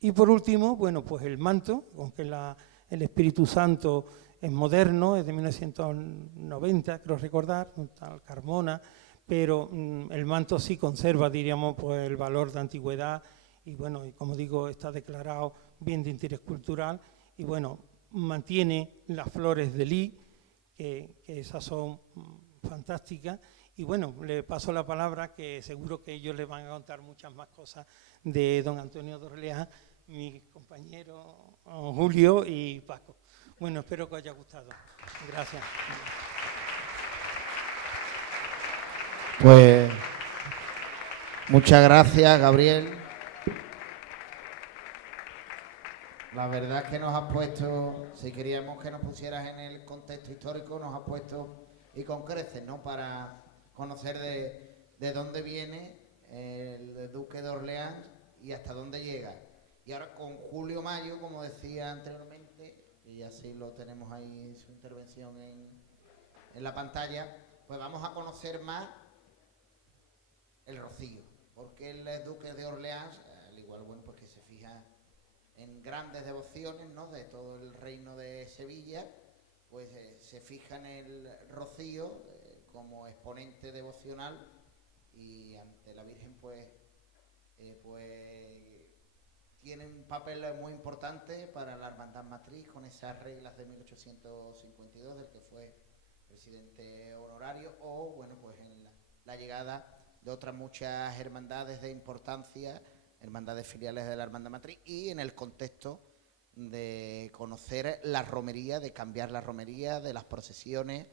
Y por último, bueno, pues el manto, aunque el Espíritu Santo es moderno, es de 1990, creo recordar, un tal Carmona, pero el manto sí conserva, diríamos, pues el valor de antigüedad y bueno, y como digo, está declarado bien de interés cultural y bueno, mantiene las flores de lis, que esas son fantásticas, Y bueno, le paso la palabra, que seguro que ellos le van a contar muchas más cosas de don Antonio de Orleans, mi compañero Julio y Paco. Bueno, espero que os haya gustado. Gracias. Pues muchas gracias, Gabriel. La verdad es que nos has puesto, si queríamos que nos pusieras en el contexto histórico, nos has puesto y con creces, ¿no? Para conocer de dónde viene el duque de Orleans y hasta dónde llega. Y ahora con Julio Mayo, como decía anteriormente, y así lo tenemos ahí su intervención en la pantalla, pues vamos a conocer más el Rocío, porque el duque de Orleans, al igual, bueno, pues que se fija en grandes devociones, ¿no?, de todo el reino de Sevilla, pues se fija en el Rocío como exponente devocional, y ante la Virgen pues tiene un papel muy importante para la Hermandad Matriz, con esas reglas de 1852 del que fue presidente honorario, o bueno, pues en la llegada de otras muchas hermandades de importancia, hermandades filiales de la Hermandad Matriz, y en el contexto de conocer la romería, de cambiar la romería, de las procesiones,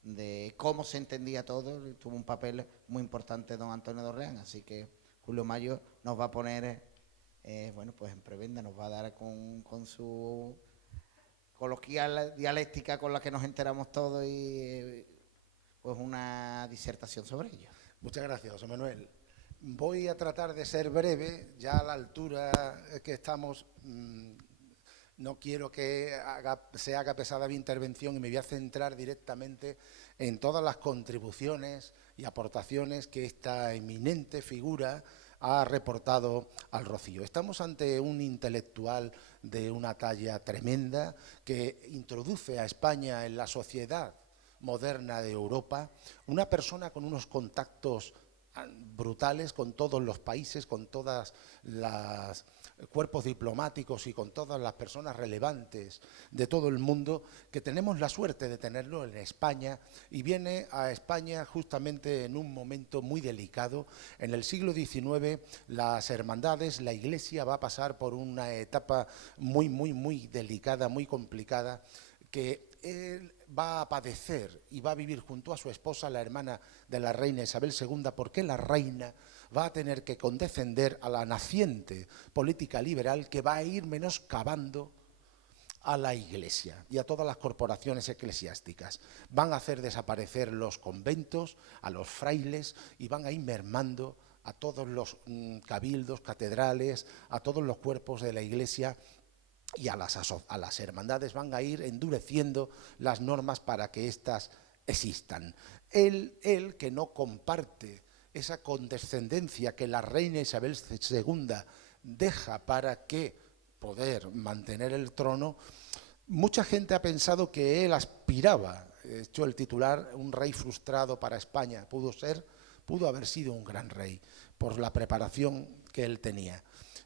de cómo se entendía todo. Tuvo un papel muy importante don Antonio de Orleans, así que Julio Mayo nos va a poner, bueno, pues en prebenda, nos va a dar con su coloquial dialéctica con la que nos enteramos todos y pues una disertación sobre ello. Muchas gracias, José Manuel. Voy a tratar de ser breve, ya a la altura que estamos. No quiero que se haga pesada mi intervención y me voy a centrar directamente en todas las contribuciones y aportaciones que esta eminente figura ha reportado al Rocío. Estamos ante un intelectual de una talla tremenda que introduce a España en la sociedad moderna de Europa, una persona con unos contactos brutales con todos los países, con todos los cuerpos diplomáticos y con todas las personas relevantes de todo el mundo, que tenemos la suerte de tenerlo en España, y viene a España justamente en un momento muy delicado. En el siglo XIX las hermandades, la Iglesia va a pasar por una etapa muy delicada, muy complicada, que él va a padecer y va a vivir junto a su esposa, la hermana de la reina Isabel II, porque la reina va a tener que condescender a la naciente política liberal que va a ir menoscabando a la Iglesia y a todas las corporaciones eclesiásticas. Van a hacer desaparecer los conventos, a los frailes, y van a ir mermando a todos los cabildos, catedrales, a todos los cuerpos de la Iglesia, y a las hermandades van a ir endureciendo las normas para que éstas existan. Él que no comparte esa condescendencia que la reina Isabel II deja para que poder mantener el trono, mucha gente ha pensado que él aspiraba, hecho el titular, un rey frustrado para España. Pudo haber sido un gran rey por la preparación que él tenía,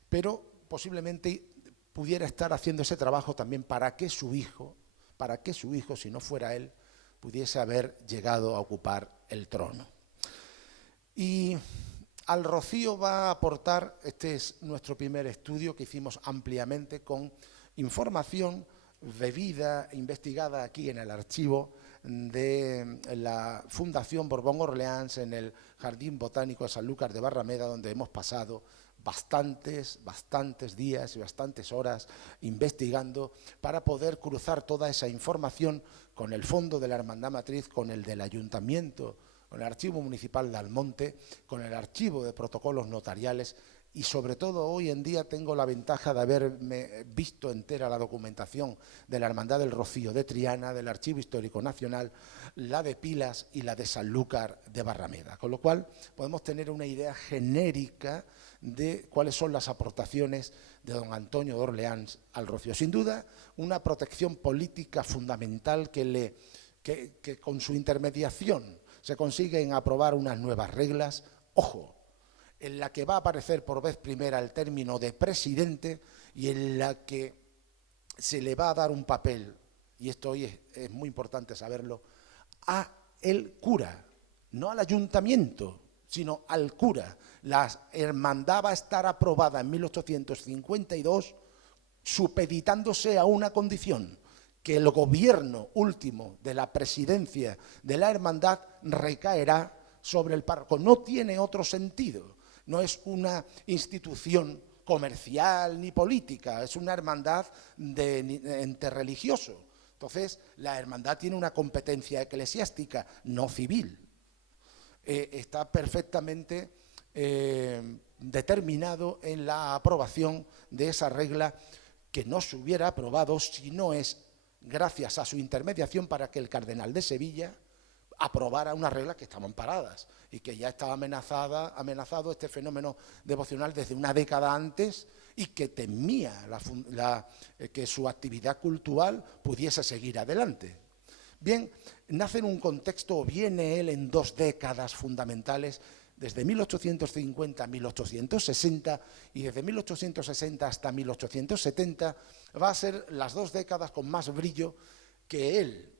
pero posiblemente pudiera estar haciendo ese trabajo también para que su hijo, si no fuera él, pudiese haber llegado a ocupar el trono. Y al Rocío va a aportar, este es nuestro primer estudio que hicimos ampliamente con información bebida, investigada aquí en el archivo de la Fundación Borbón Orleans, en el Jardín Botánico de Sanlúcar de Barrameda, donde hemos pasado bastantes días y bastantes horas investigando para poder cruzar toda esa información con el fondo de la Hermandad Matriz, con el del Ayuntamiento, con el Archivo Municipal de Almonte, con el Archivo de Protocolos Notariales, y sobre todo hoy en día tengo la ventaja de haberme visto entera la documentación de la Hermandad del Rocío de Triana, del Archivo Histórico Nacional, la de Pilas y la de Sanlúcar de Barrameda, con lo cual podemos tener una idea genérica de cuáles son las aportaciones de don Antonio de Orleans al Rocío. Sin duda, una protección política fundamental que con su intermediación se consiguen aprobar unas nuevas reglas, ojo, en la que va a aparecer por vez primera el término de presidente y en la que se le va a dar un papel, y esto hoy es muy importante saberlo, a el cura, no al ayuntamiento, sino al cura. La hermandad va a estar aprobada en 1852 supeditándose a una condición, que el gobierno último de la presidencia de la hermandad recaerá sobre el párroco. No tiene otro sentido, no es una institución comercial ni política, es una hermandad de ente religioso. Entonces, la hermandad tiene una competencia eclesiástica, no civil. Está perfectamente determinado en la aprobación de esa regla, que no se hubiera aprobado si no es gracias a su intermediación para que el cardenal de Sevilla aprobara unas reglas que estaban paradas y que ya estaba amenazado este fenómeno devocional desde una década antes, y que temía que su actividad cultural pudiese seguir adelante. Bien, nace en un contexto, o viene él en 2 décadas fundamentales, desde 1850 a 1860, y desde 1860 hasta 1870 va a ser las 2 décadas con más brillo que él,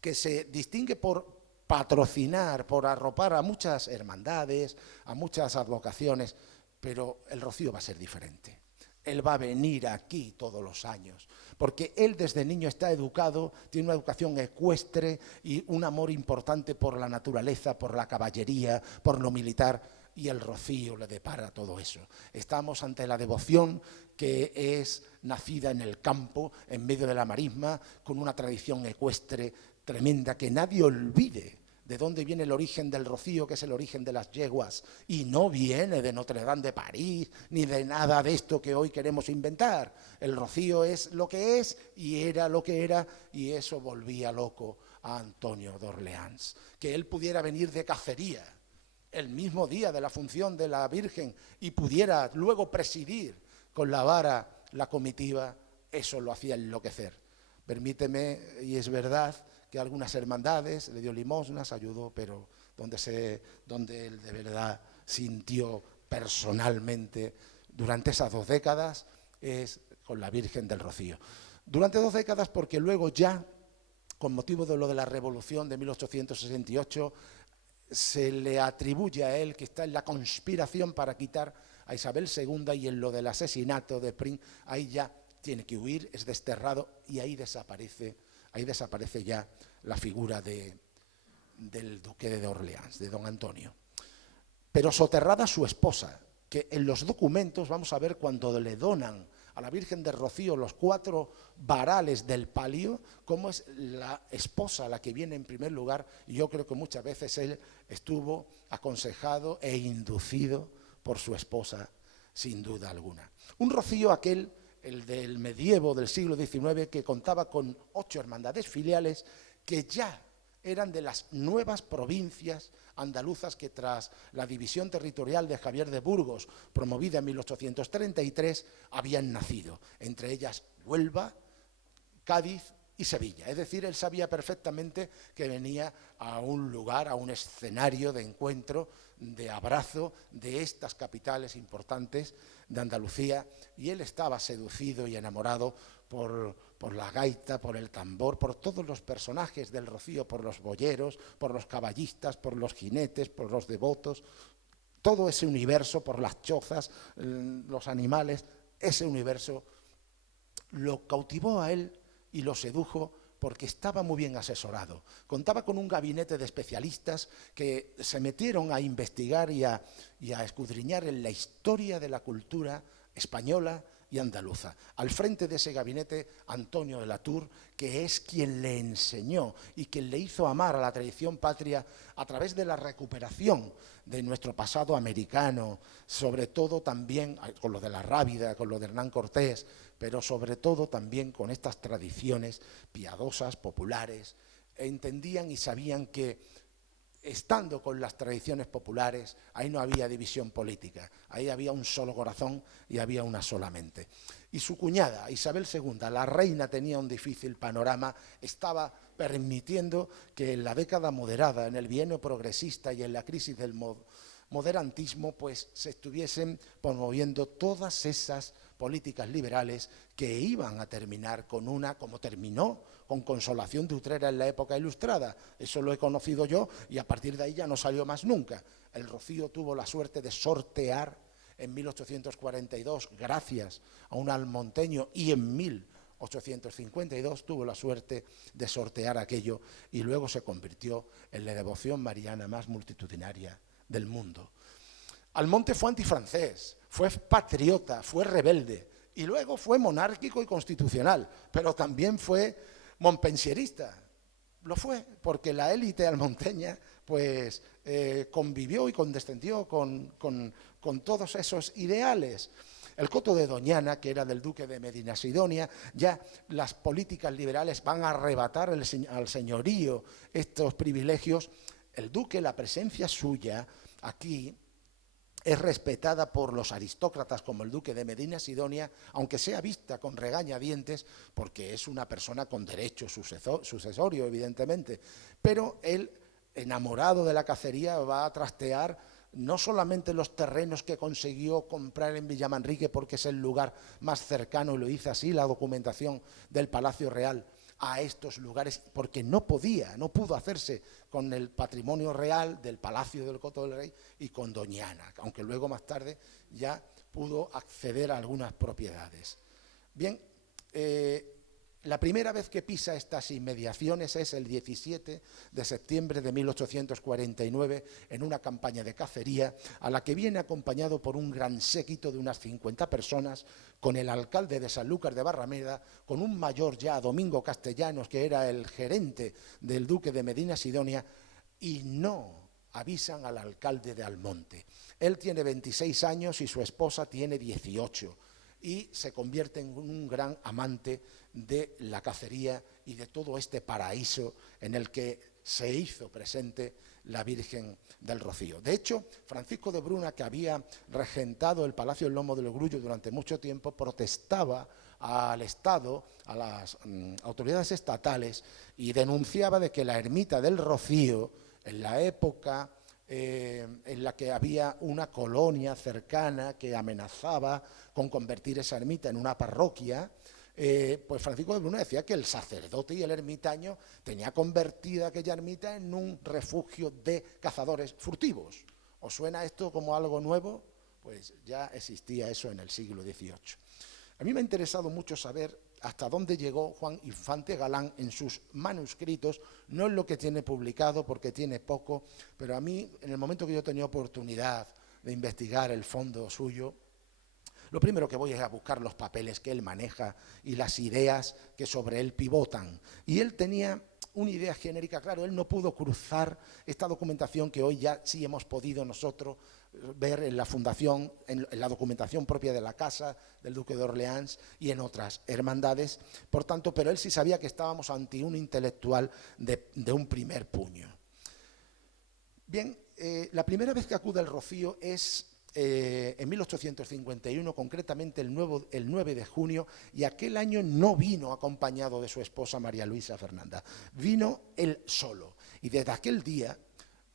que se distingue por patrocinar, por arropar a muchas hermandades, a muchas advocaciones, pero el Rocío va a ser diferente. Él va a venir aquí todos los años, porque él desde niño está educado, tiene una educación ecuestre y un amor importante por la naturaleza, por la caballería, por lo militar, y el Rocío le depara todo eso. Estamos ante la devoción que es nacida en el campo, en medio de la marisma, con una tradición ecuestre tremenda, que nadie olvide de dónde viene el origen del Rocío, que es el origen de las yeguas, y no viene de Notre Dame de París, ni de nada de esto que hoy queremos inventar. El Rocío es lo que es, y era lo que era, y eso volvía loco a Antonio de Orleans. Que él pudiera venir de cacería el mismo día de la función de la Virgen y pudiera luego presidir con la vara la comitiva, eso lo hacía enloquecer. Permíteme, y es verdad, que algunas hermandades le dio limosnas, ayudó, pero donde él de verdad sintió personalmente durante esas 2 décadas es con la Virgen del Rocío. Durante 2 décadas, porque luego ya, con motivo de lo de la Revolución de 1868, se le atribuye a él que está en la conspiración para quitar a Isabel II, y en lo del asesinato de Prim, ahí ya tiene que huir, es desterrado, y ahí desaparece ya la figura del duque de Orleans, de don Antonio. Pero soterrada su esposa, que en los documentos vamos a ver cuando le donan a la Virgen del Rocío los 4 varales del palio, cómo es la esposa la que viene en primer lugar, y yo creo que muchas veces él estuvo aconsejado e inducido por su esposa, sin duda alguna. Un Rocío aquel, el del medievo del siglo XIX, que contaba con 8 hermandades filiales que ya eran de las nuevas provincias andaluzas que tras la división territorial de Javier de Burgos, promovida en 1833, habían nacido, entre ellas Huelva, Cádiz y Sevilla. Es decir, él sabía perfectamente que venía a un lugar, a un escenario de encuentro, de abrazo de estas capitales importantes de Andalucía, y él estaba seducido y enamorado por la gaita, por el tambor, por todos los personajes del Rocío, por los boyeros, por los caballistas, por los jinetes, por los devotos, todo ese universo, por las chozas, los animales, ese universo lo cautivó a él y lo sedujo porque estaba muy bien asesorado. Contaba con un gabinete de especialistas que se metieron a investigar y a escudriñar en la historia de la cultura española y andaluza. Al frente de ese gabinete, Antonio de la Tour, que es quien le enseñó y quien le hizo amar a la tradición patria a través de la recuperación de nuestro pasado americano, sobre todo también con lo de la Rábida, con lo de Hernán Cortés, pero sobre todo también con estas tradiciones piadosas, populares. Entendían y sabían que, estando con las tradiciones populares, ahí no había división política, ahí había un solo corazón y había una sola mente. Y su cuñada, Isabel II, la reina, tenía un difícil panorama, estaba permitiendo que en la década moderada, en el bienio progresista y en la crisis del moderantismo, pues se estuviesen promoviendo todas esas políticas liberales que iban a terminar con una, como terminó con Consolación de Utrera en la época ilustrada. Eso lo he conocido yo y a partir de ahí ya no salió más nunca. El Rocío tuvo la suerte de sortear en 1842, gracias a un almonteño, y en 1852 tuvo la suerte de sortear aquello y luego se convirtió en la devoción mariana más multitudinaria del mundo. Almonte fue antifrancés, fue patriota, fue rebelde y luego fue monárquico y constitucional, pero también fue montpensierista. Lo fue porque la élite almonteña pues convivió y condescendió con todos esos ideales. El coto de Doñana, que era del duque de Medinasidonia, ya las políticas liberales van a arrebatar al señorío estos privilegios. El duque, la presencia suya aquí es respetada por los aristócratas como el duque de Medinasidonia, aunque sea vista con regañadientes, porque es una persona con derecho sucesorio, evidentemente. Pero él, enamorado de la cacería, va a trastear no solamente los terrenos que consiguió comprar en Villamanrique, porque es el lugar más cercano, y lo dice así la documentación del Palacio Real, a estos lugares, porque no pudo hacerse con el patrimonio real del Palacio del Coto del Rey y con Doñana, aunque luego más tarde ya pudo acceder a algunas propiedades. Bien, la primera vez que pisa estas inmediaciones es el 17 de septiembre de 1849 en una campaña de cacería a la que viene acompañado por un gran séquito de unas 50 personas, con el alcalde de Sanlúcar de Barrameda, con un mayor ya, Domingo Castellanos, que era el gerente del duque de Medinasidonia, y no avisan al alcalde de Almonte. Él tiene 26 años y su esposa tiene 18. Y se convierte en un gran amante de la cacería y de todo este paraíso en el que se hizo presente la Virgen del Rocío. De hecho, Francisco de Bruna, que había regentado el Palacio del Lomo del Grullo durante mucho tiempo, protestaba al Estado, a las autoridades estatales, y denunciaba de que la ermita del Rocío, en la época en la que había una colonia cercana que amenazaba con convertir esa ermita en una parroquia, pues Francisco de Bruna decía que el sacerdote y el ermitaño tenía convertida aquella ermita en un refugio de cazadores furtivos. ¿Os suena esto como algo nuevo? Pues ya existía eso en el siglo XVIII. A mí me ha interesado mucho saber hasta dónde llegó Juan Infante Galán en sus manuscritos, no en lo que tiene publicado porque tiene poco, pero a mí, en el momento que yo tenía oportunidad de investigar el fondo suyo, lo primero que voy es a buscar los papeles que él maneja y las ideas que sobre él pivotan. Y él tenía una idea genérica, claro, él no pudo cruzar esta documentación que hoy ya sí hemos podido nosotros ver en la fundación, en la documentación propia de la Casa del Duque de Orleans y en otras hermandades, por tanto, pero él sí sabía que estábamos ante un intelectual de un primer puño. Bien, la primera vez que acude al Rocío es en 1851, concretamente el 9 de junio, y aquel año no vino acompañado de su esposa María Luisa Fernanda, vino él solo, y desde aquel día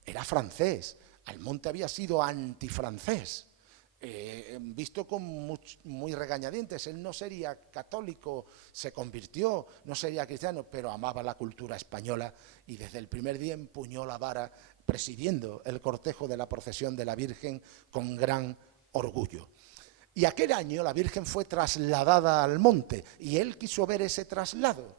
era francés. Almonte había sido antifrancés, visto con muy regañadientes. Él no sería católico, se convirtió, no sería cristiano, pero amaba la cultura española y desde el primer día empuñó la vara presidiendo el cortejo de la procesión de la Virgen con gran orgullo. Y aquel año la Virgen fue trasladada al monte y él quiso ver ese traslado.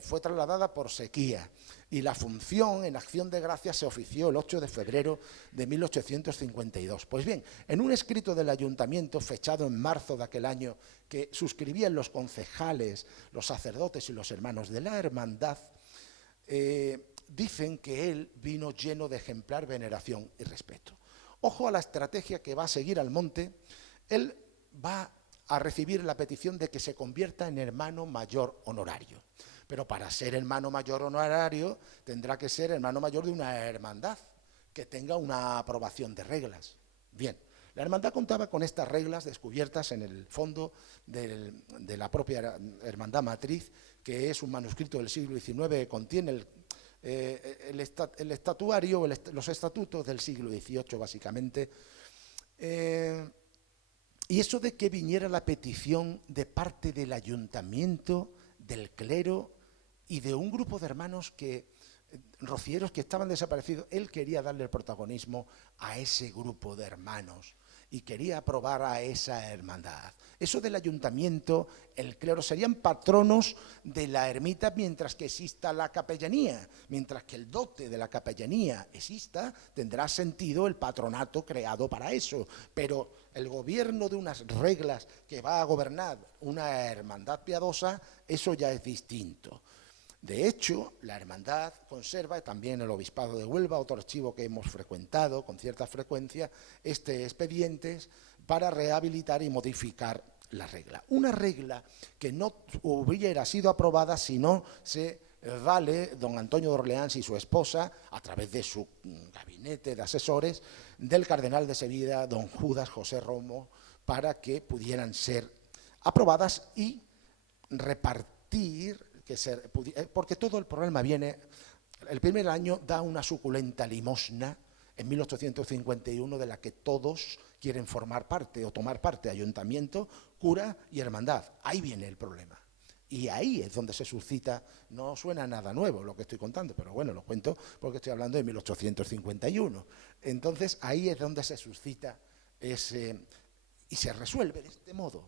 Fue trasladada por sequía y la función en acción de gracias se ofició el 8 de febrero de 1852. Pues bien, en un escrito del ayuntamiento fechado en marzo de aquel año que suscribían los concejales, los sacerdotes y los hermanos de la hermandad, dicen que él vino lleno de ejemplar veneración y respeto. Ojo a la estrategia que va a seguir Almonte. Él va a recibir la petición de que se convierta en hermano mayor honorario. Pero para ser hermano mayor honorario tendrá que ser hermano mayor de una hermandad que tenga una aprobación de reglas. Bien, la hermandad contaba con estas reglas descubiertas en el fondo de la propia hermandad matriz, que es un manuscrito del siglo XIX que contiene el estatuario, los estatutos del siglo XVIII básicamente. Y eso de que viniera la petición de parte del ayuntamiento, del clero, y de un grupo de hermanos rocieros que estaban desaparecidos. Él quería darle el protagonismo a ese grupo de hermanos y quería aprobar a esa hermandad. Eso del ayuntamiento, el clero, serían patronos de la ermita mientras que exista la capellanía. Mientras que el dote de la capellanía exista, tendrá sentido el patronato creado para eso. Pero el gobierno de unas reglas que va a gobernar una hermandad piadosa, eso ya es distinto. De hecho, la hermandad conserva, también el Obispado de Huelva, otro archivo que hemos frecuentado con cierta frecuencia, expedientes para rehabilitar y modificar la regla. Una regla que no hubiera sido aprobada si no se vale don Antonio de Orleans y su esposa, a través de su gabinete de asesores, del cardenal de Sevilla, don Judas José Romo, para que pudieran ser aprobadas y repartir, porque todo el problema viene, el primer año da una suculenta limosna en 1851 de la que todos quieren formar parte o tomar parte, ayuntamiento, cura y hermandad. Ahí viene el problema. Y ahí es donde se suscita, no suena nada nuevo lo que estoy contando, pero bueno, lo cuento porque estoy hablando de 1851. Entonces ahí es donde se suscita ese, y se resuelve de este modo.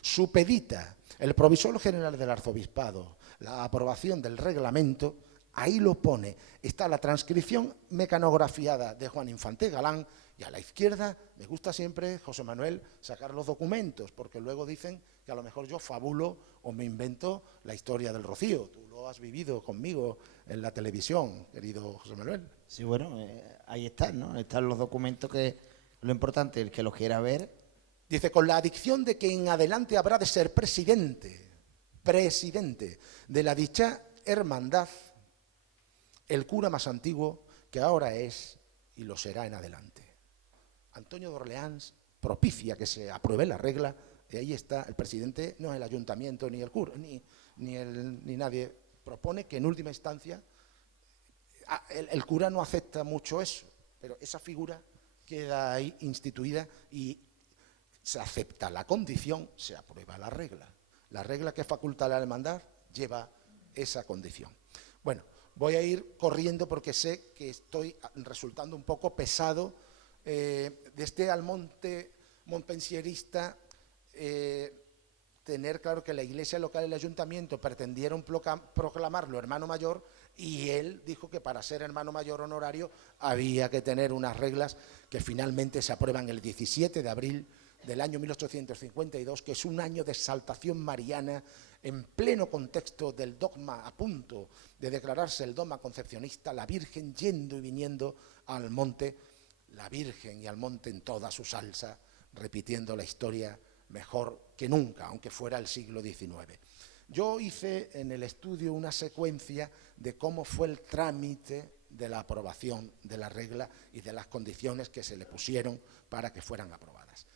Supedita el provisor general del arzobispado la aprobación del reglamento, ahí lo pone, está la transcripción mecanografiada de Juan Infante Galán, y a la izquierda me gusta siempre, José Manuel, sacar los documentos, porque luego dicen que a lo mejor yo fabulo o me invento la historia del Rocío. Tú lo has vivido conmigo en la televisión, querido José Manuel. Sí, bueno, ahí están, ¿no? Están los documentos que, lo importante, el que los quiera ver. Dice, con la adicción de que en adelante habrá de ser presidente de la dicha hermandad, el cura más antiguo que ahora es y lo será en adelante. Antonio de Orleans propicia que se apruebe la regla, y ahí está, el presidente no es el ayuntamiento ni el cura, ni nadie, propone que en última instancia el cura no acepta mucho eso, pero esa figura queda ahí instituida y se acepta la condición, se aprueba la regla. La regla que faculta a la hermandad lleva esa condición. Bueno, voy a ir corriendo porque sé que estoy resultando un poco pesado de este almonte montpensierista, tener claro que la iglesia local y el ayuntamiento pretendieron proclamarlo hermano mayor, y él dijo que para ser hermano mayor honorario había que tener unas reglas que finalmente se aprueban el 17 de abril del año 1852, que es un año de exaltación mariana en pleno contexto del dogma, a punto de declararse el dogma concepcionista, la Virgen yendo y viniendo al monte, la Virgen y al monte en toda su salsa, repitiendo la historia mejor que nunca, aunque fuera el siglo XIX. Yo hice en el estudio una secuencia de cómo fue el trámite de la aprobación de la regla y de las condiciones que se le pusieron para que fueran aprobadas.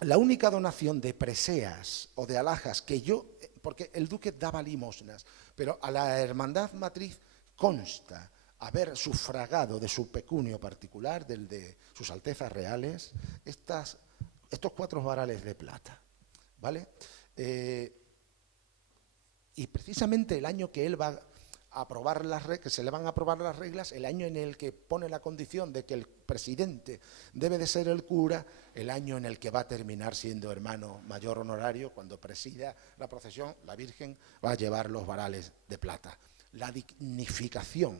La única donación de preseas o de alhajas que yo, porque el duque daba limosnas, pero a la hermandad matriz consta haber sufragado de su pecunio particular, del de sus altezas reales, estos 4 varales de plata, ¿vale? Y precisamente el año que él va a aprobar que se le van a aprobar las reglas, el año en el que pone la condición de que el presidente debe de ser el cura, el año en el que va a terminar siendo hermano mayor honorario, cuando presida la procesión, la Virgen va a llevar los varales de plata. La dignificación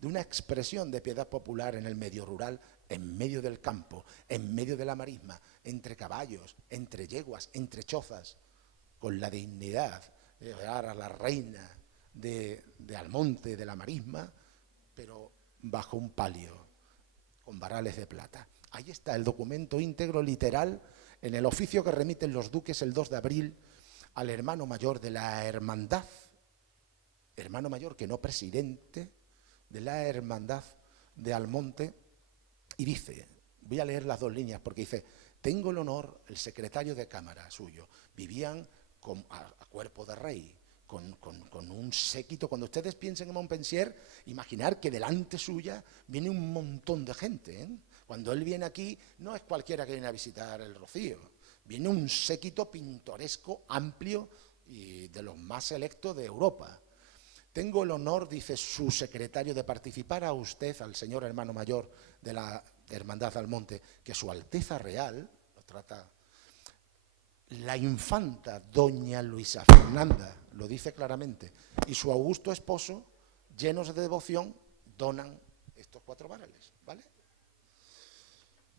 de una expresión de piedad popular en el medio rural, en medio del campo, en medio de la marisma, entre caballos, entre yeguas, entre chozas, con la dignidad de llevar a la reina de Almonte, de la marisma, pero bajo un palio, con varales de plata. Ahí está el documento íntegro, literal, en el oficio que remiten los duques el 2 de abril al hermano mayor de la hermandad, hermano mayor que no presidente, de la hermandad de Almonte, y dice, voy a leer las 2 líneas porque dice, tengo el honor, el secretario de cámara suyo, vivían a cuerpo de rey, con un séquito. Cuando ustedes piensen en Montpensier, imaginar que delante suya viene un montón de gente, ¿eh? Cuando él viene aquí, no es cualquiera que viene a visitar el Rocío, viene un séquito pintoresco, amplio y de los más selectos de Europa. Tengo el honor, dice su secretario, de participar a usted, al señor hermano mayor de la Hermandad Almonte, que Su Alteza Real, lo trata, la infanta doña Luisa Fernanda, lo dice claramente, y su augusto esposo, llenos de devoción, donan estos 4 vareles, ¿vale?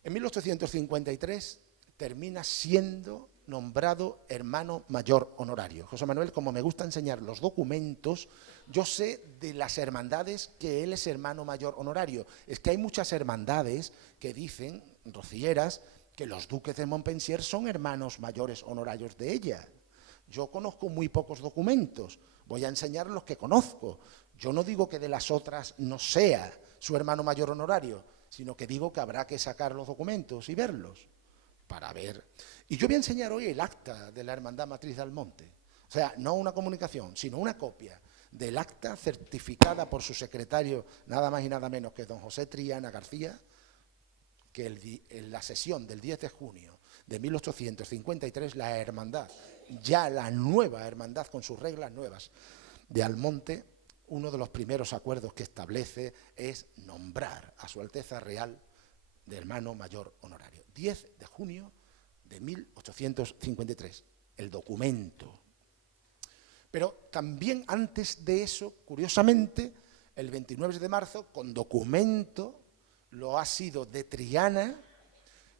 En 1853 termina siendo nombrado hermano mayor honorario. José Manuel, como me gusta enseñar los documentos, yo sé de las hermandades que él es hermano mayor honorario. Es que hay muchas hermandades que dicen, rocilleras, que los duques de Montpensier son hermanos mayores honorarios de ella. Yo conozco muy pocos documentos, voy a enseñar los que conozco. Yo no digo que de las otras no sea su hermano mayor honorario, sino que digo que habrá que sacar los documentos y verlos para ver. Y yo voy a enseñar hoy el acta de la Hermandad Matriz de Almonte. O sea, no una comunicación, sino una copia del acta certificada por su secretario, nada más y nada menos que don José Triana García, que en la sesión del 10 de junio de 1853, la hermandad, ya la nueva hermandad con sus reglas nuevas de Almonte, uno de los primeros acuerdos que establece es nombrar a Su Alteza Real de hermano mayor honorario. 10 de junio de 1853, el documento. Pero también antes de eso, curiosamente, el 29 de marzo, con documento, lo ha sido de Triana,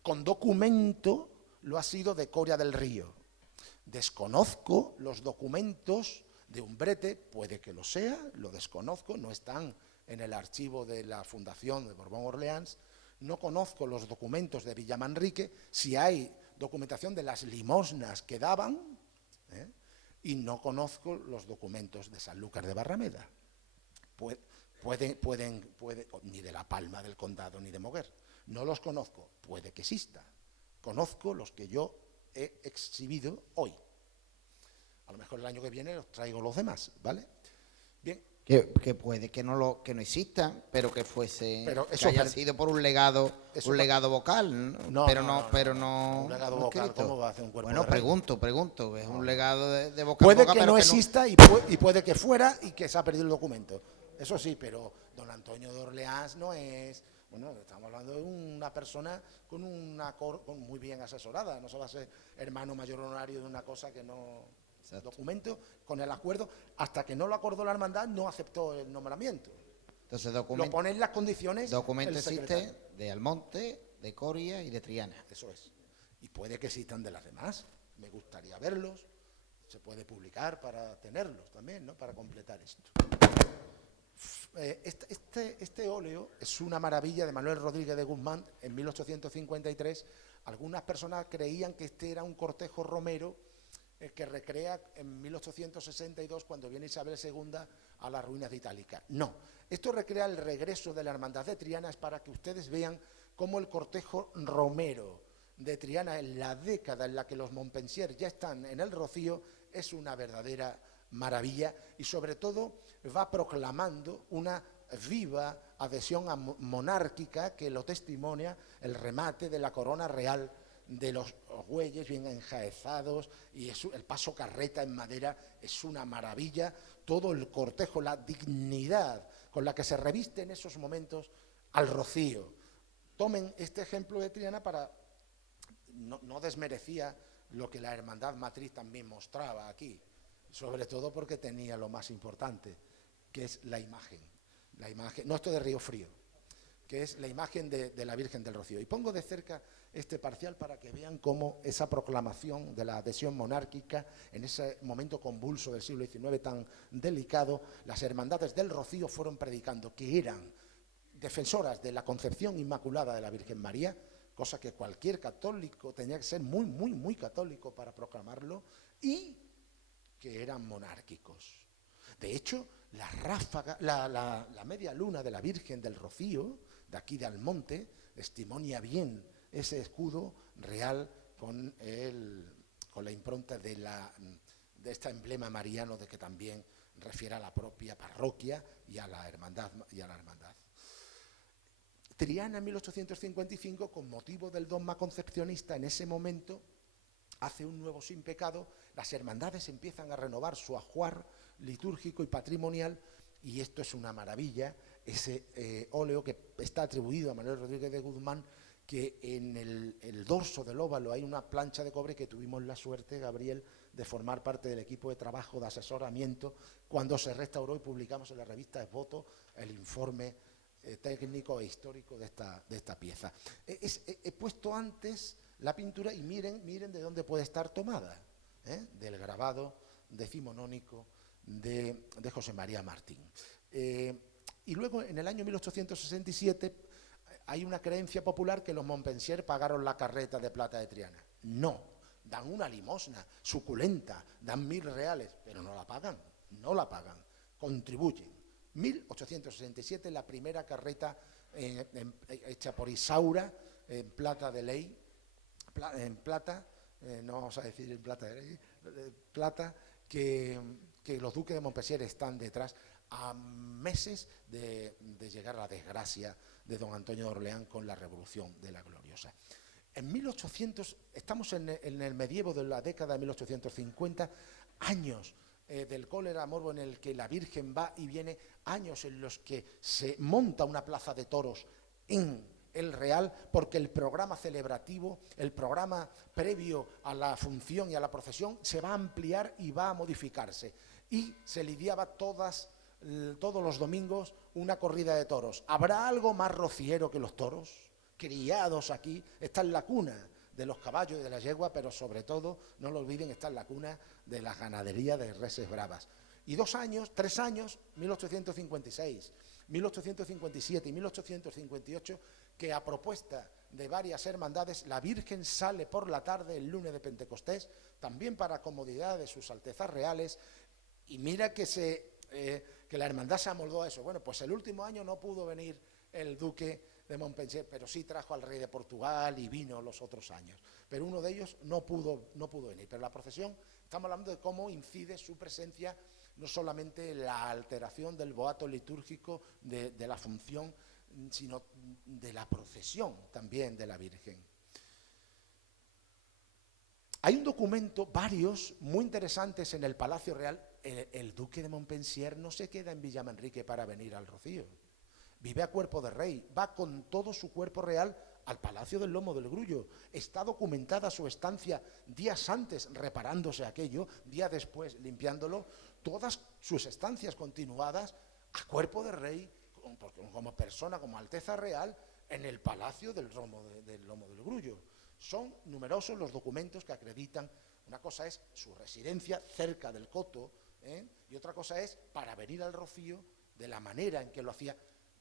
con documento lo ha sido de Coria del Río. Desconozco los documentos de Umbrete, puede que lo sea, lo desconozco, no están en el archivo de la Fundación de Borbón-Orleans, no conozco los documentos de Villamanrique, si hay documentación de las limosnas que daban, y no conozco los documentos de Sanlúcar de Barrameda. Ni de La Palma del Condado ni de Moguer. No los conozco, puede que exista. Conozco los que yo he exhibido hoy. A lo mejor el año que viene os traigo los demás, ¿vale? Bien. Que puede que no existan, pero que fuese, pero que haya sido por un legado vocal, ¿no? Pero no un legado no vocal, escrito. ¿cómo va a hacer un cuerpo Bueno, de rey? pregunto, es un legado de boca Puede a boca, que pero no que exista y puede que fuera y que se ha perdido el documento. Eso sí, pero don Antonio de Orleans no es... Bueno, estamos hablando de una persona con muy bien asesorada, no se va a ser hermano mayor honorario de una cosa que no... Exacto. Documento con el acuerdo, hasta que no lo acordó la hermandad, no aceptó el nombramiento. Entonces, Lo pone en las condiciones. documento el existe secretario. de Almonte, de Coria y de Triana. Eso es. Y puede que existan de las demás. Me gustaría verlos. Se puede publicar para tenerlos también, ¿no? Para completar esto. Este óleo es una maravilla de Manuel Rodríguez de Guzmán en 1853. Algunas personas creían que este era un cortejo romero que recrea en 1862 cuando viene Isabel II a las ruinas de Itálica. No, esto recrea el regreso de la Hermandad de Triana, es para que ustedes vean cómo el cortejo romero de Triana en la década en la que los Montpensier ya están en el Rocío es una verdadera maravilla y sobre todo va proclamando una viva adhesión monárquica que lo testimonia el remate de la corona real de los bueyes bien enjaezados y el paso carreta en madera es una maravilla, todo el cortejo, la dignidad con la que se reviste en esos momentos al Rocío. Tomen este ejemplo de Triana para... No desmerecía lo que la Hermandad Matriz también mostraba aquí, sobre todo porque tenía lo más importante, que es la imagen, no esto de Río Frío, que es la imagen de la Virgen del Rocío. Y pongo de cerca este parcial para que vean cómo esa proclamación de la adhesión monárquica, en ese momento convulso del siglo XIX tan delicado, las hermandades del Rocío fueron predicando que eran defensoras de la concepción inmaculada de la Virgen María, cosa que cualquier católico tenía que ser muy, muy, muy católico para proclamarlo, y que eran monárquicos. De hecho, la ráfaga, la media luna de la Virgen del Rocío, de aquí de Almonte, testimonia bien ese escudo real con la impronta de este emblema mariano de que también refiere a la propia parroquia y a la hermandad. Triana en 1855, con motivo del dogma concepcionista en ese momento, hace un nuevo sin pecado, las hermandades empiezan a renovar su ajuar, litúrgico y patrimonial, y esto es una maravilla, ese óleo que está atribuido a Manuel Rodríguez de Guzmán, que en el dorso del óvalo hay una plancha de cobre que tuvimos la suerte, Gabriel, de formar parte del equipo de trabajo, de asesoramiento, cuando se restauró y publicamos en la revista Esvoto el informe técnico e histórico de esta pieza. He puesto antes la pintura y miren de dónde puede estar tomada, del grabado decimonónico de José María Martín. Y luego, en el año 1867, hay una creencia popular que los Montpensier pagaron la carreta de plata de Triana. No, dan una limosna suculenta, dan 1.000 reales, pero no la pagan, contribuyen. 1867, la primera carreta hecha por Isaura, en plata de ley, no vamos a decir en plata de ley, plata, que los duques de Montpensier están detrás, a meses de llegar a la desgracia de don Antonio de Orleans con la Revolución de la Gloriosa. En 1800, estamos en el medievo de la década de 1850, años del cólera morbo en el que la Virgen va y viene, años en los que se monta una plaza de toros en el Real, porque el programa celebrativo, el programa previo a la función y a la procesión se va a ampliar y va a modificarse. Y se lidiaba todos los domingos una corrida de toros. ¿Habrá algo más rociero que los toros? Criados aquí, está en la cuna de los caballos y de la yegua, pero sobre todo, no lo olviden, está en la cuna de la ganadería de reses bravas. Y 3 años, 1856, 1857 y 1858, que a propuesta de varias hermandades, la Virgen sale por la tarde el lunes de Pentecostés, también para comodidad de sus altezas reales, y mira que la hermandad se amoldó a eso. Bueno, pues el último año no pudo venir el duque de Montpensier, pero sí trajo al rey de Portugal y vino los otros años. Pero uno de ellos no pudo venir. Pero la procesión, estamos hablando de cómo incide su presencia, no solamente la alteración del boato litúrgico de la función, sino de la procesión también de la Virgen. Hay un documento, varios, muy interesantes en el Palacio Real. El duque de Montpensier no se queda en Villamanrique para venir al Rocío. Vive a cuerpo de rey, va con todo su cuerpo real al Palacio del Lomo del Grullo. Está documentada su estancia días antes reparándose aquello, días después limpiándolo, todas sus estancias continuadas a cuerpo de rey, como persona, como alteza real, en el Palacio del Lomo del Grullo. Son numerosos los documentos que acreditan. Una cosa es su residencia cerca del coto, y otra cosa es para venir al Rocío de la manera en que lo hacía,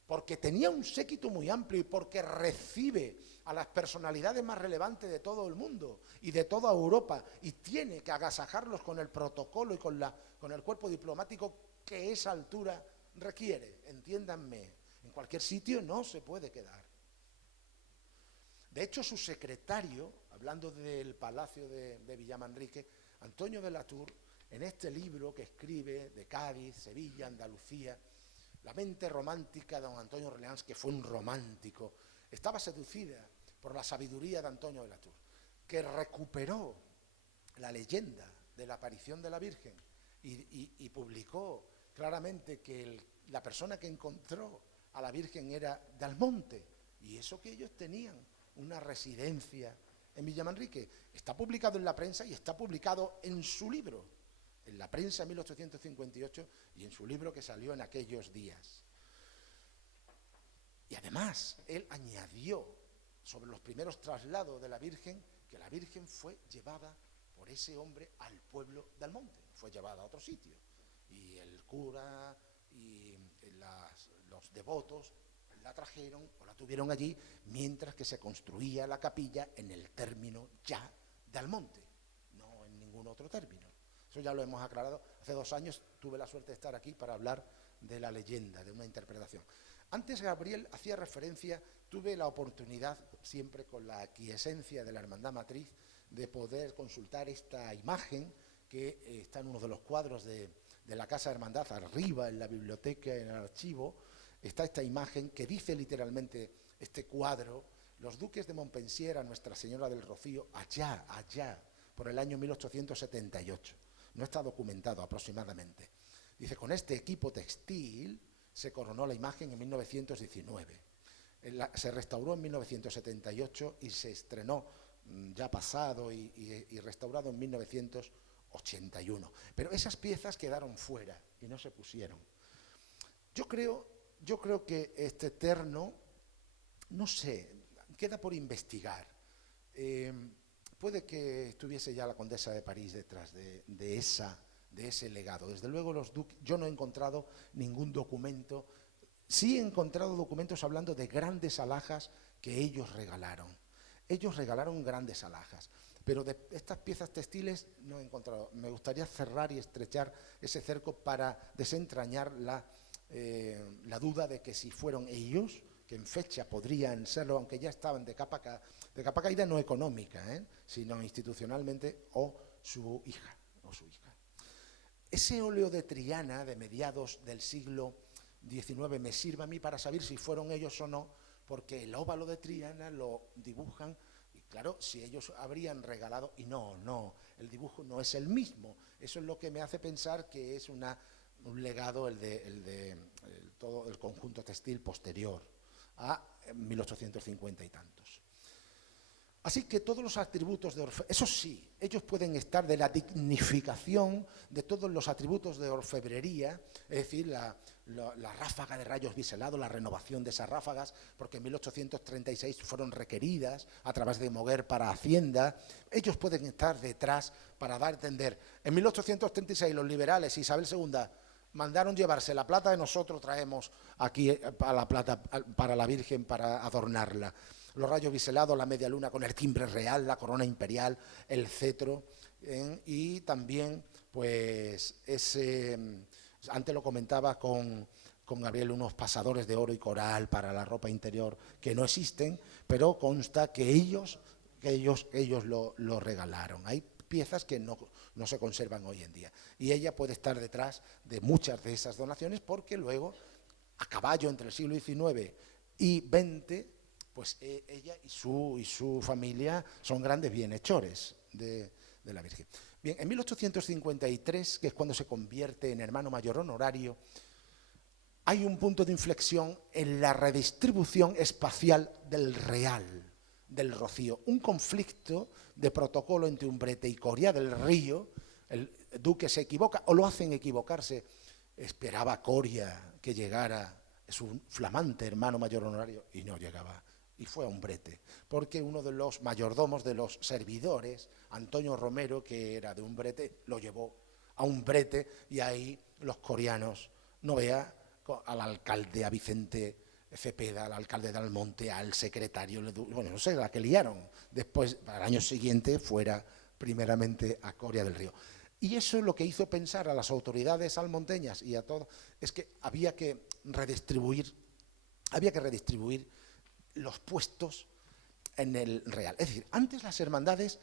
porque tenía un séquito muy amplio y porque recibe a las personalidades más relevantes de todo el mundo y de toda Europa, y tiene que agasajarlos con el protocolo y con el cuerpo diplomático que esa altura requiere. Entiéndanme, en cualquier sitio no se puede quedar. De hecho, su secretario, hablando del Palacio de Villamanrique, Antonio de la Tour, en este libro que escribe de Cádiz, Sevilla, Andalucía, la mente romántica de don Antonio de Orleans, que fue un romántico, estaba seducida por la sabiduría de Antonio de la Tour, que recuperó la leyenda de la aparición de la Virgen y publicó claramente que la persona que encontró a la Virgen era de Almonte, y eso que ellos tenían una residencia en Villamanrique. Está publicado en la prensa y está publicado en su libro, en la prensa en 1858 y en su libro que salió en aquellos días. Y además, él añadió sobre los primeros traslados de la Virgen, que la Virgen fue llevada por ese hombre al pueblo de Almonte, fue llevada a otro sitio, y el cura y los devotos la trajeron o la tuvieron allí mientras que se construía la capilla en el término ya de Almonte, no en ningún otro término. Eso ya lo hemos aclarado. Hace 2 años tuve la suerte de estar aquí para hablar de la leyenda, de una interpretación. Antes Gabriel hacía referencia, tuve la oportunidad, siempre con la aquiescencia de la Hermandad Matriz, de poder consultar esta imagen que está en uno de los cuadros de la Casa de Hermandad, arriba en la biblioteca, en el archivo. Está esta imagen que dice literalmente este cuadro: los duques de Montpensier a Nuestra Señora del Rocío, allá, por el año 1878. No está documentado aproximadamente. Dice, con este equipo textil se coronó la imagen en 1919. Se restauró en 1978 y se estrenó ya pasado y restaurado en 1981. Pero esas piezas quedaron fuera y no se pusieron. Yo creo que este terno, no sé, queda por investigar. Puede que estuviese ya la condesa de París detrás de ese legado. Desde luego los duques, yo no he encontrado ningún documento. Sí he encontrado documentos hablando de grandes alhajas que ellos regalaron. Ellos regalaron grandes alhajas, pero de estas piezas textiles no he encontrado. Me gustaría cerrar y estrechar ese cerco para desentrañar la duda de que si fueron ellos, que en fecha podrían serlo, aunque ya estaban de capa caída no económica, sino institucionalmente, o su hija. Ese óleo de Triana de mediados del siglo XIX me sirve a mí para saber si fueron ellos o no, porque el óvalo de Triana lo dibujan, y claro, si ellos habrían regalado, y no, el dibujo no es el mismo. Eso es lo que me hace pensar que es un legado el de todo el conjunto textil posterior a 1850 y tantos. Así que todos los atributos de orfebrería, eso sí, ellos pueden estar de la dignificación de todos los atributos de orfebrería, es decir, la ráfaga de rayos biselados, la renovación de esas ráfagas, porque en 1836 fueron requeridas a través de Moguer para Hacienda. Ellos pueden estar detrás para dar a entender. En 1836 los liberales, Isabel II, mandaron llevarse la plata y nosotros traemos aquí a la plata para la Virgen para adornarla. Los rayos biselados, la media luna con el timbre real, la corona imperial, el cetro, y también, pues, antes lo comentaba con Gabriel, unos pasadores de oro y coral para la ropa interior que no existen, pero consta que ellos lo regalaron. Hay piezas que no se conservan hoy en día. Y ella puede estar detrás de muchas de esas donaciones porque luego, a caballo entre el siglo XIX y XX, pues ella y su familia son grandes bienhechores de la Virgen. Bien, en 1853, que es cuando se convierte en hermano mayor honorario, hay un punto de inflexión en la redistribución espacial del Real, del Rocío. Un conflicto de protocolo entre Umbrete y Coria del Río. El duque se equivoca, o lo hacen equivocarse. Esperaba Coria que llegara su flamante hermano mayor honorario y no llegaba. Y fue a Umbrete, porque uno de los mayordomos, de los servidores, Antonio Romero, que era de Umbrete, lo llevó a Umbrete, y ahí los corianos, no vea, al alcalde, a Vicente Cepeda, al alcalde de Almonte, al secretario, bueno, no sé, la que liaron. Después, para el año siguiente, fuera primeramente a Coria del Río. Y eso es lo que hizo pensar a las autoridades almonteñas y a todos, es que había que redistribuir los puestos en el Real. Es decir, antes las hermandades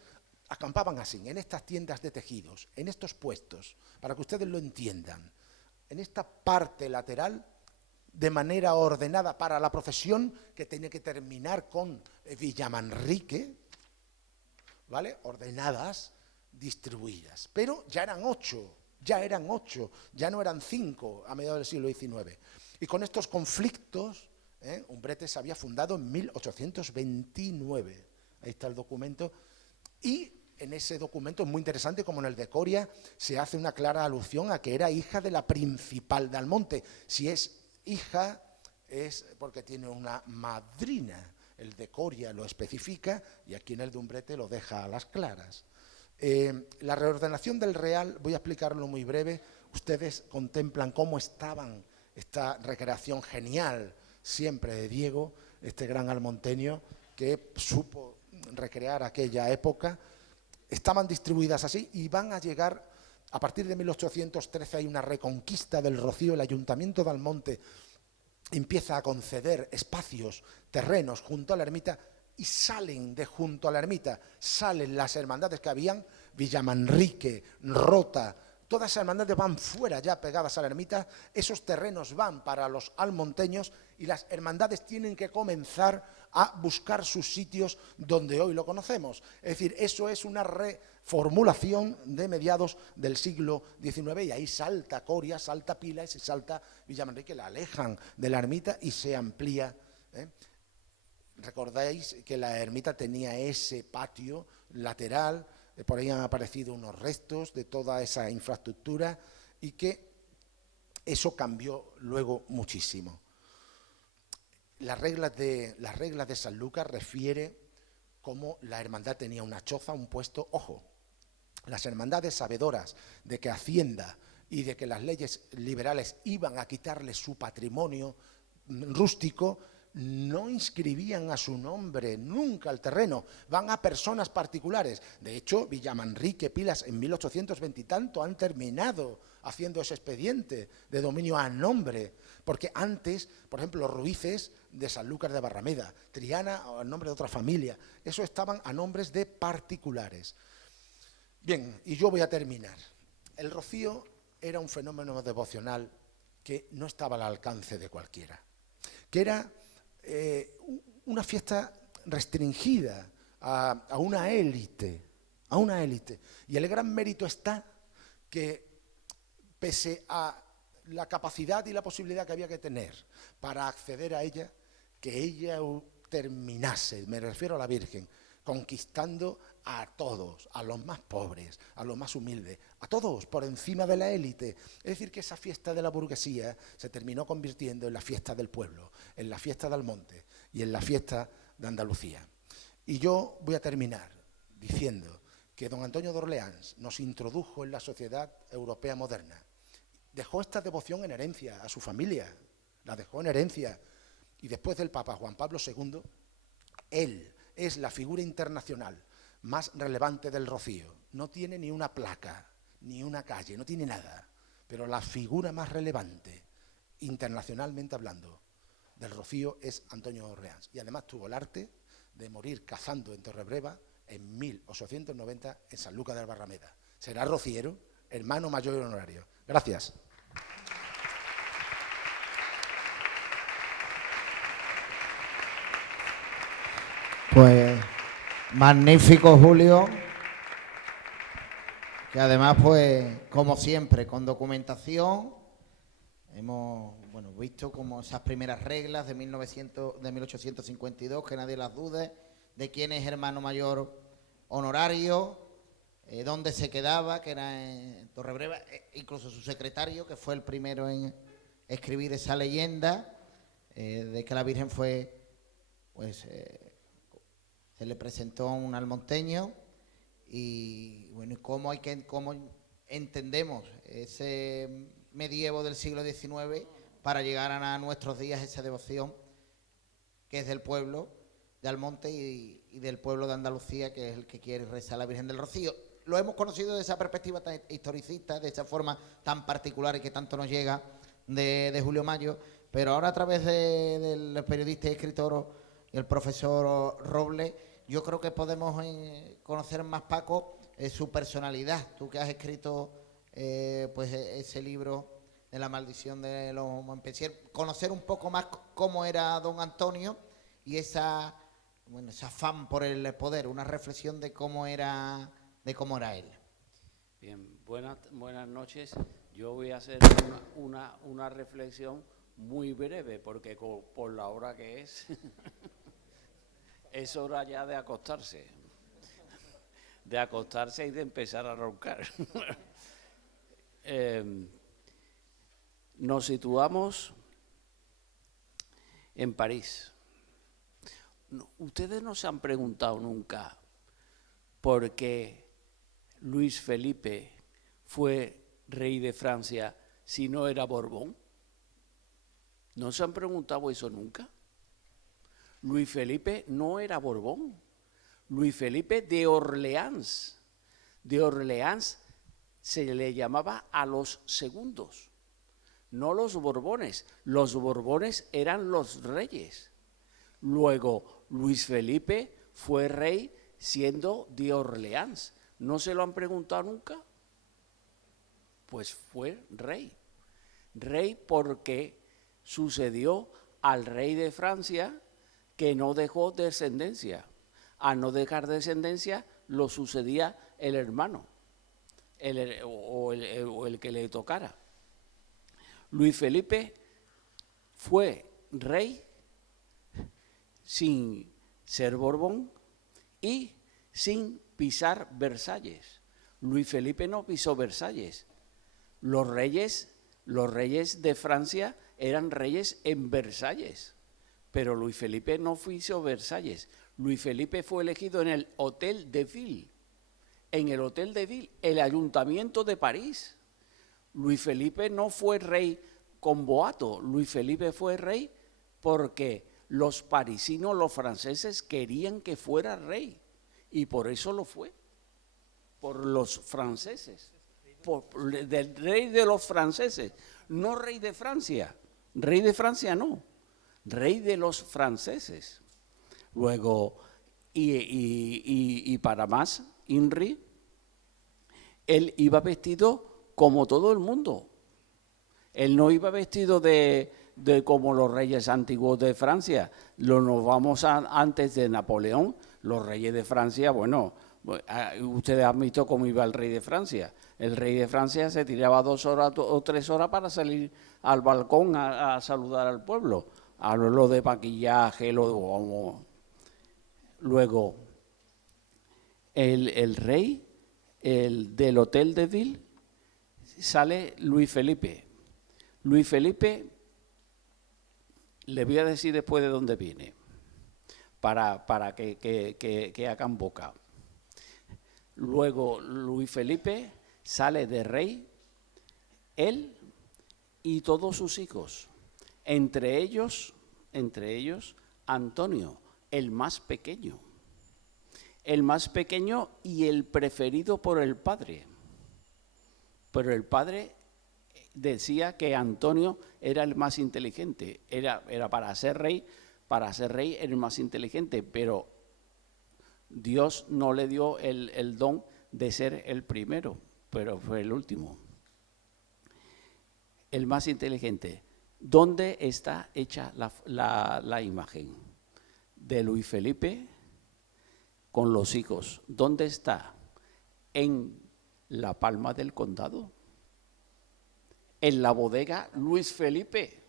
acampaban así, en estas tiendas de tejidos, en estos puestos, para que ustedes lo entiendan, en esta parte lateral, de manera ordenada para la procesión, que tiene que terminar con Villamanrique, ¿vale? Ordenadas, distribuidas. Pero ya eran ocho, ya no eran 5 a mediados del siglo XIX. Y con estos conflictos, Umbrete se había fundado en 1829. Ahí está el documento. Y en ese documento es muy interesante, como en el de Coria, se hace una clara alusión a que era hija de la principal de Almonte. Si es hija, es porque tiene una madrina. El de Coria lo especifica y aquí en el de Umbrete lo deja a las claras. La reordenación del Real, voy a explicarlo muy breve. Ustedes contemplan cómo estaban, esta recreación genial siempre de Diego, este gran almonteño que supo recrear aquella época. Estaban distribuidas así y van a llegar, a partir de 1813 hay una reconquista del Rocío. El Ayuntamiento de Almonte empieza a conceder espacios, terrenos junto a la ermita, y salen de junto a la ermita, salen las hermandades que habían, Villamanrique, Rota, todas esas hermandades van fuera ya pegadas a la ermita. Esos terrenos van para los almonteños y las hermandades tienen que comenzar a buscar sus sitios donde hoy lo conocemos. Es decir, eso es una reformulación de mediados del siglo XIX y ahí salta Coria, salta Pilas y salta Villamanrique, la alejan de la ermita y se amplía. Recordáis que la ermita tenía ese patio lateral, por ahí han aparecido unos restos de toda esa infraestructura y que eso cambió luego muchísimo. Las reglas de San Lucas refiere cómo la hermandad tenía una choza, un puesto. Ojo, las hermandades sabedoras de que Hacienda y de que las leyes liberales iban a quitarle su patrimonio rústico, no inscribían a su nombre nunca el terreno, van a personas particulares. De hecho, Villamanrique, Pilas, en 1820 y tanto han terminado haciendo ese expediente de dominio a nombre, porque antes, por ejemplo, los Ruices de Sanlúcar de Barrameda, Triana a nombre de otra familia, eso estaban a nombres de particulares. Bien, y yo voy a terminar. El rocío era un fenómeno devocional que no estaba al alcance de cualquiera, que era una fiesta restringida a una élite, y el gran mérito está que pese a la capacidad y la posibilidad que había que tener para acceder a ella, que ella terminase, me refiero a la Virgen, conquistando a todos, a los más pobres, a los más humildes, a todos por encima de la élite. Es decir, que esa fiesta de la burguesía se terminó convirtiendo en la fiesta del pueblo, en la fiesta de Almonte y en la fiesta de Andalucía. Y yo voy a terminar diciendo que don Antonio de Orleans nos introdujo en la sociedad europea moderna. Dejó esta devoción en herencia a su familia, la dejó en herencia. Y después del Papa Juan Pablo II, él es la figura internacional más relevante del Rocío. No tiene ni una placa, ni una calle, no tiene nada. Pero la figura más relevante, internacionalmente hablando, del Rocío es Antonio de Orleans. Y además tuvo el arte de morir cazando en Torrebreva en 1890 en Sanlúcar de Barrameda. Será rociero, hermano mayor y honorario. Gracias. Pues magnífico, Julio, que además, pues, como siempre, con documentación, hemos visto como esas primeras reglas de 1852, que nadie las dude, de quién es hermano mayor honorario, dónde se quedaba, que era en Torrebreva, incluso su secretario, que fue el primero en escribir esa leyenda, de que la Virgen fue, pues, se le presentó a un almonteño y cómo entendemos ese medievo del siglo XIX para llegar a nuestros días, esa devoción que es del pueblo de Almonte y del pueblo de Andalucía, que es el que quiere rezar a la Virgen del Rocío. Lo hemos conocido desde esa perspectiva tan historicista, de esa forma tan particular y que tanto nos llega de Julio Mayo, pero ahora a través del periodista y escritor y el profesor Robles, yo creo que podemos conocer más, Paco, su personalidad. Tú que has escrito pues ese libro de la maldición de los Montpensier, conocer un poco más cómo era don Antonio y ese afán por el poder, una reflexión de cómo era él. Bien, buenas noches. Yo voy a hacer una reflexión muy breve, porque por la hora que es hora ya de acostarse y de empezar a roncar. Nos situamos en París. Ustedes no se han preguntado nunca por qué Luis Felipe fue rey de Francia si no era Borbón. ¿No se han preguntado eso nunca? Luis Felipe no era Borbón. Luis Felipe de Orleans. De Orleans se le llamaba a los segundos, no los Borbones. Los Borbones eran los reyes. Luego, Luis Felipe fue rey siendo de Orleans. ¿No se lo han preguntado nunca? Pues fue rey. Rey porque sucedió al rey de Francia, que no dejó descendencia. Al no dejar descendencia, lo sucedía el hermano o el que le tocara. Luis Felipe fue rey sin ser Borbón y sin pisar Versalles. Luis Felipe no pisó Versalles. Los reyes de Francia eran reyes en Versalles, pero Luis Felipe no pisó Versalles. Luis Felipe fue elegido en el Hotel de Ville, el Ayuntamiento de París. Luis Felipe no fue rey con boato, Luis Felipe fue rey porque los parisinos, los franceses, querían que fuera rey, y por eso lo fue, por los franceses, del rey de los franceses, no rey de Francia no, rey de los franceses. Luego, y para más, Henry, él iba vestido como todo el mundo. Él no iba vestido de como los reyes antiguos de Francia. Nos vamos antes de Napoleón, los reyes de Francia, bueno, ustedes han visto cómo iba el rey de Francia. El rey de Francia se tiraba 2 horas o 3 horas para salir al balcón a saludar al pueblo. Hablo de maquillaje, luego el rey del Hotel de Ville sale Luis Felipe. Luis Felipe, le voy a decir después de dónde viene, para que hagan boca. Luego Luis Felipe sale de rey, él y todos sus hijos, entre ellos Antonio, el más pequeño y el preferido por el padre. Pero el padre decía que Antonio era el más inteligente, era para ser rey el más inteligente, pero Dios no le dio el don de ser el primero, pero fue el último. El más inteligente. ¿Dónde está hecha la imagen de Luis Felipe con los hijos? ¿Dónde está? En la Palma del Condado, en la bodega Luis Felipe.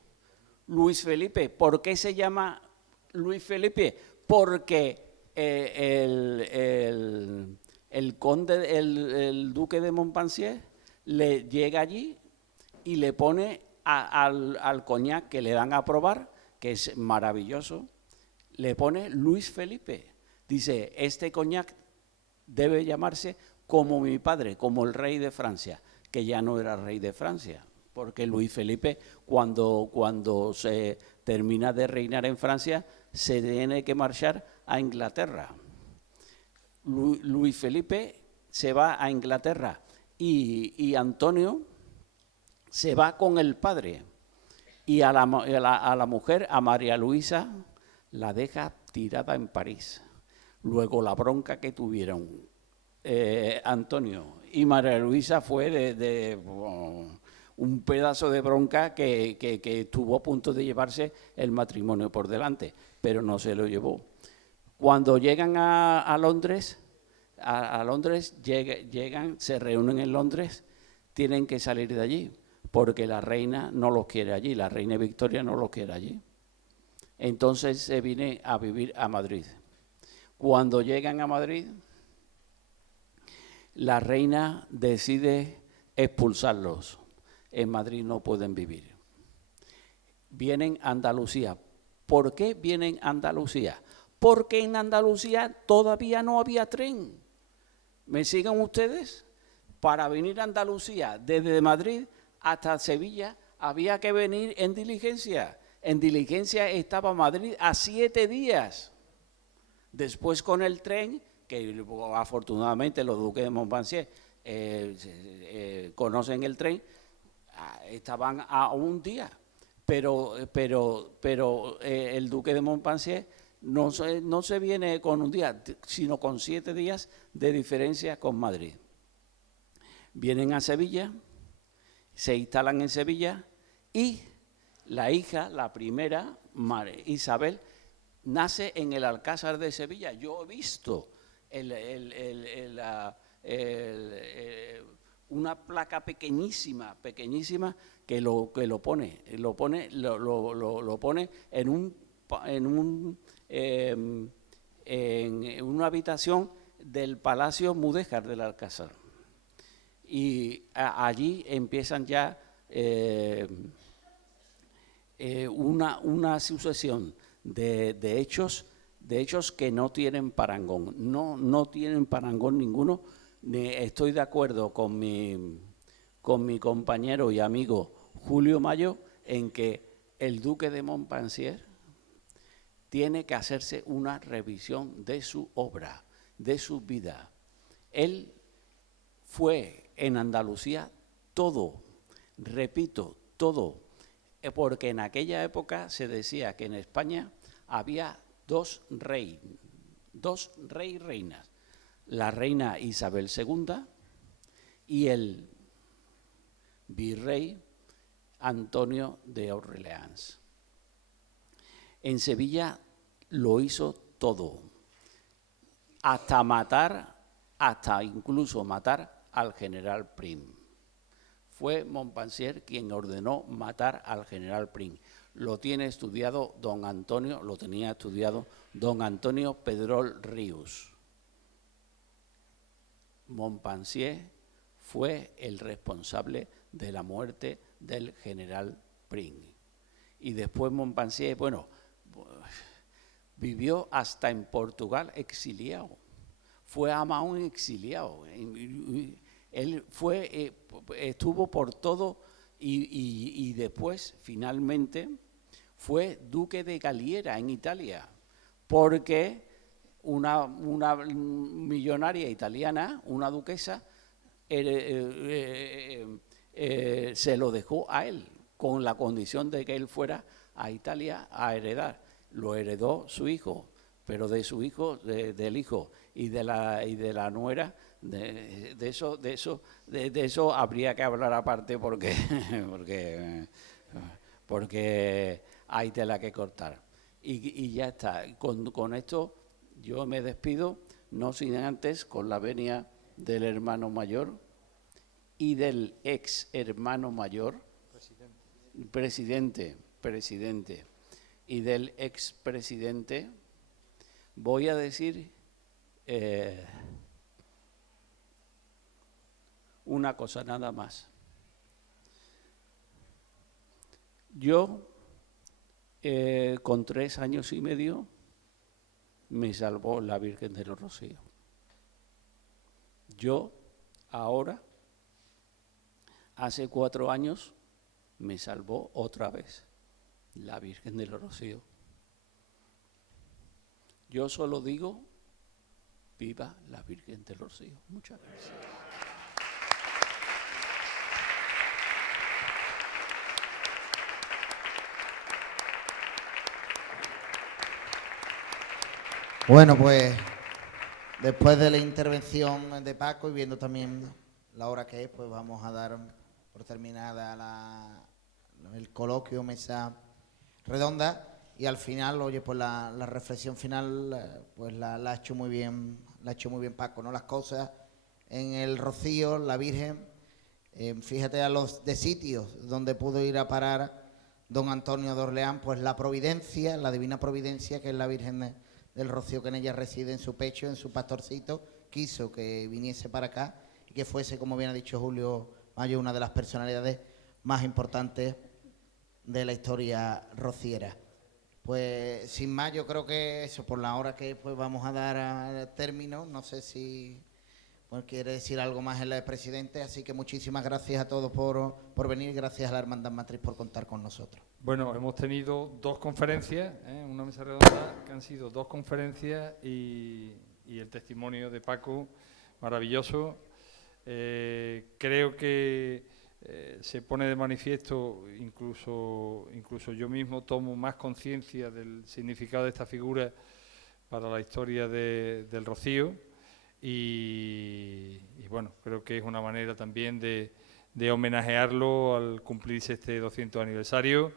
Luis Felipe, ¿por qué se llama Luis Felipe? Porque el conde, el duque de Montpensier, le llega allí y le pone al coñac que le dan a probar, que es maravilloso, le pone Luis Felipe. Dice, este coñac debe llamarse como mi padre, como el rey de Francia, que ya no era rey de Francia, porque Luis Felipe, cuando se termina de reinar en Francia, se tiene que marchar a Inglaterra. Luis Felipe se va a Inglaterra y Antonio se va con el padre, y a la mujer, a María Luisa, la deja tirada en París. Luego la bronca que tuvieron Antonio y María Luisa fue de un pedazo de bronca que estuvo a punto de llevarse el matrimonio por delante, pero no se lo llevó. Cuando llegan a Londres, llegan, se reúnen en Londres, tienen que salir de allí, porque la reina no los quiere allí, la reina Victoria no los quiere allí. Entonces se viene a vivir a Madrid. Cuando llegan a Madrid, la reina decide expulsarlos. En Madrid no pueden vivir. Vienen a Andalucía. ¿Por qué vienen a Andalucía? Porque en Andalucía todavía no había tren. ¿Me siguen ustedes? Para venir a Andalucía desde Madrid hasta Sevilla había que venir en diligencia. En diligencia estaba Madrid a 7 días. Después con el tren, que afortunadamente los duques de Montpensier conocen el tren, estaban a 1 día. Pero el duque de Montpensier no se viene con 1 día, sino con 7 días de diferencia con Madrid. Vienen a Sevilla, se instalan en Sevilla y la hija, la primera, Isabel, nace en el Alcázar de Sevilla. Yo he visto una placa pequeñísima que lo pone en una habitación del Palacio Mudéjar del Alcázar. Y allí empiezan ya una sucesión de hechos que no tienen parangón, no tienen parangón ninguno. Estoy de acuerdo con mi compañero y amigo Julio Mayo en que el duque de Montpensier tiene que hacerse una revisión de su obra, de su vida. Él fue en Andalucía todo, repito, todo, porque en aquella época se decía que en España había dos reyes y reinas, la reina Isabel II y el virrey Antonio de Orleans. En Sevilla lo hizo todo, hasta incluso matar al general Prim. Fue Montpensier quien ordenó matar al general Prim. Lo tenía estudiado don Antonio Pedrol Ríos. Montpensier fue el responsable de la muerte del general Prim. Y después Montpensier, vivió hasta en Portugal exiliado. Fue a Mahón exiliado. Él estuvo por todo y después, finalmente, fue duque de Galiera en Italia, porque una millonaria italiana, una duquesa, se lo dejó a él, con la condición de que él fuera a Italia a heredar. Lo heredó su hijo, pero de su hijo, del hijo y de la nuera, de eso habría que hablar aparte porque hay tela que cortar. Y ya está. Con esto yo me despido, no sin antes, con la venia del hermano mayor y del ex hermano mayor, presidente y del expresidente, voy a decir una cosa nada más. Yo, con 3 años y medio, me salvó la Virgen de los Rocíos. Yo, ahora, hace 4 años, me salvó otra vez la Virgen de los Rocíos. Yo solo digo, viva la Virgen de los Rocíos. Muchas gracias. Bueno, pues después de la intervención de Paco y viendo también la hora que es, pues vamos a dar por terminada el coloquio, mesa redonda, y al final, oye, pues la reflexión final, pues la ha hecho muy bien, Paco, ¿no? Las cosas en el Rocío, la Virgen, fíjate a los de sitios donde pudo ir a parar don Antonio de Orleans, pues la providencia, la divina providencia, que es la Virgen del Rocío, que en ella reside, en su pecho, en su pastorcito, quiso que viniese para acá y que fuese, como bien ha dicho Julio Mayo, una de las personalidades más importantes de la historia rociera. Pues sin más, yo creo que eso, por la hora que pues vamos a dar a término, no sé si quiere decir algo más el presidente, así que muchísimas gracias a todos por venir, gracias a la Hermandad Matriz por contar con nosotros. Bueno, hemos tenido 2 conferencias, una mesa redonda, que han sido 2 conferencias y el testimonio de Paco, maravilloso. Creo que se pone de manifiesto, incluso yo mismo tomo más conciencia del significado de esta figura para la historia del Rocío y bueno, creo que es una manera también de homenajearlo al cumplirse este 200 aniversario.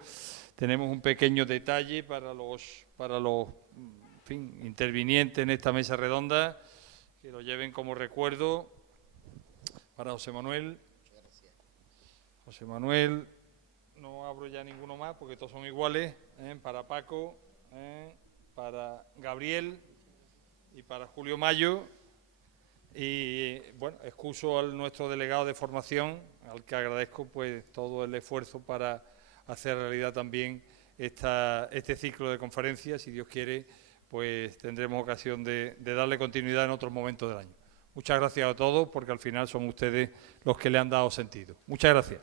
tenemos un pequeño detalle para los en fin, intervinientes en esta mesa redonda, que lo lleven como recuerdo para José Manuel. José Manuel, no abro ya ninguno más porque todos son iguales, para Paco, para Gabriel y para Julio Mayo. Y bueno, excuso al nuestro delegado de formación, al que agradezco pues todo el esfuerzo para hacer realidad también este ciclo de conferencias. Si Dios quiere, pues tendremos ocasión de darle continuidad en otros momentos del año. Muchas gracias a todos, porque al final son ustedes los que le han dado sentido. Muchas gracias.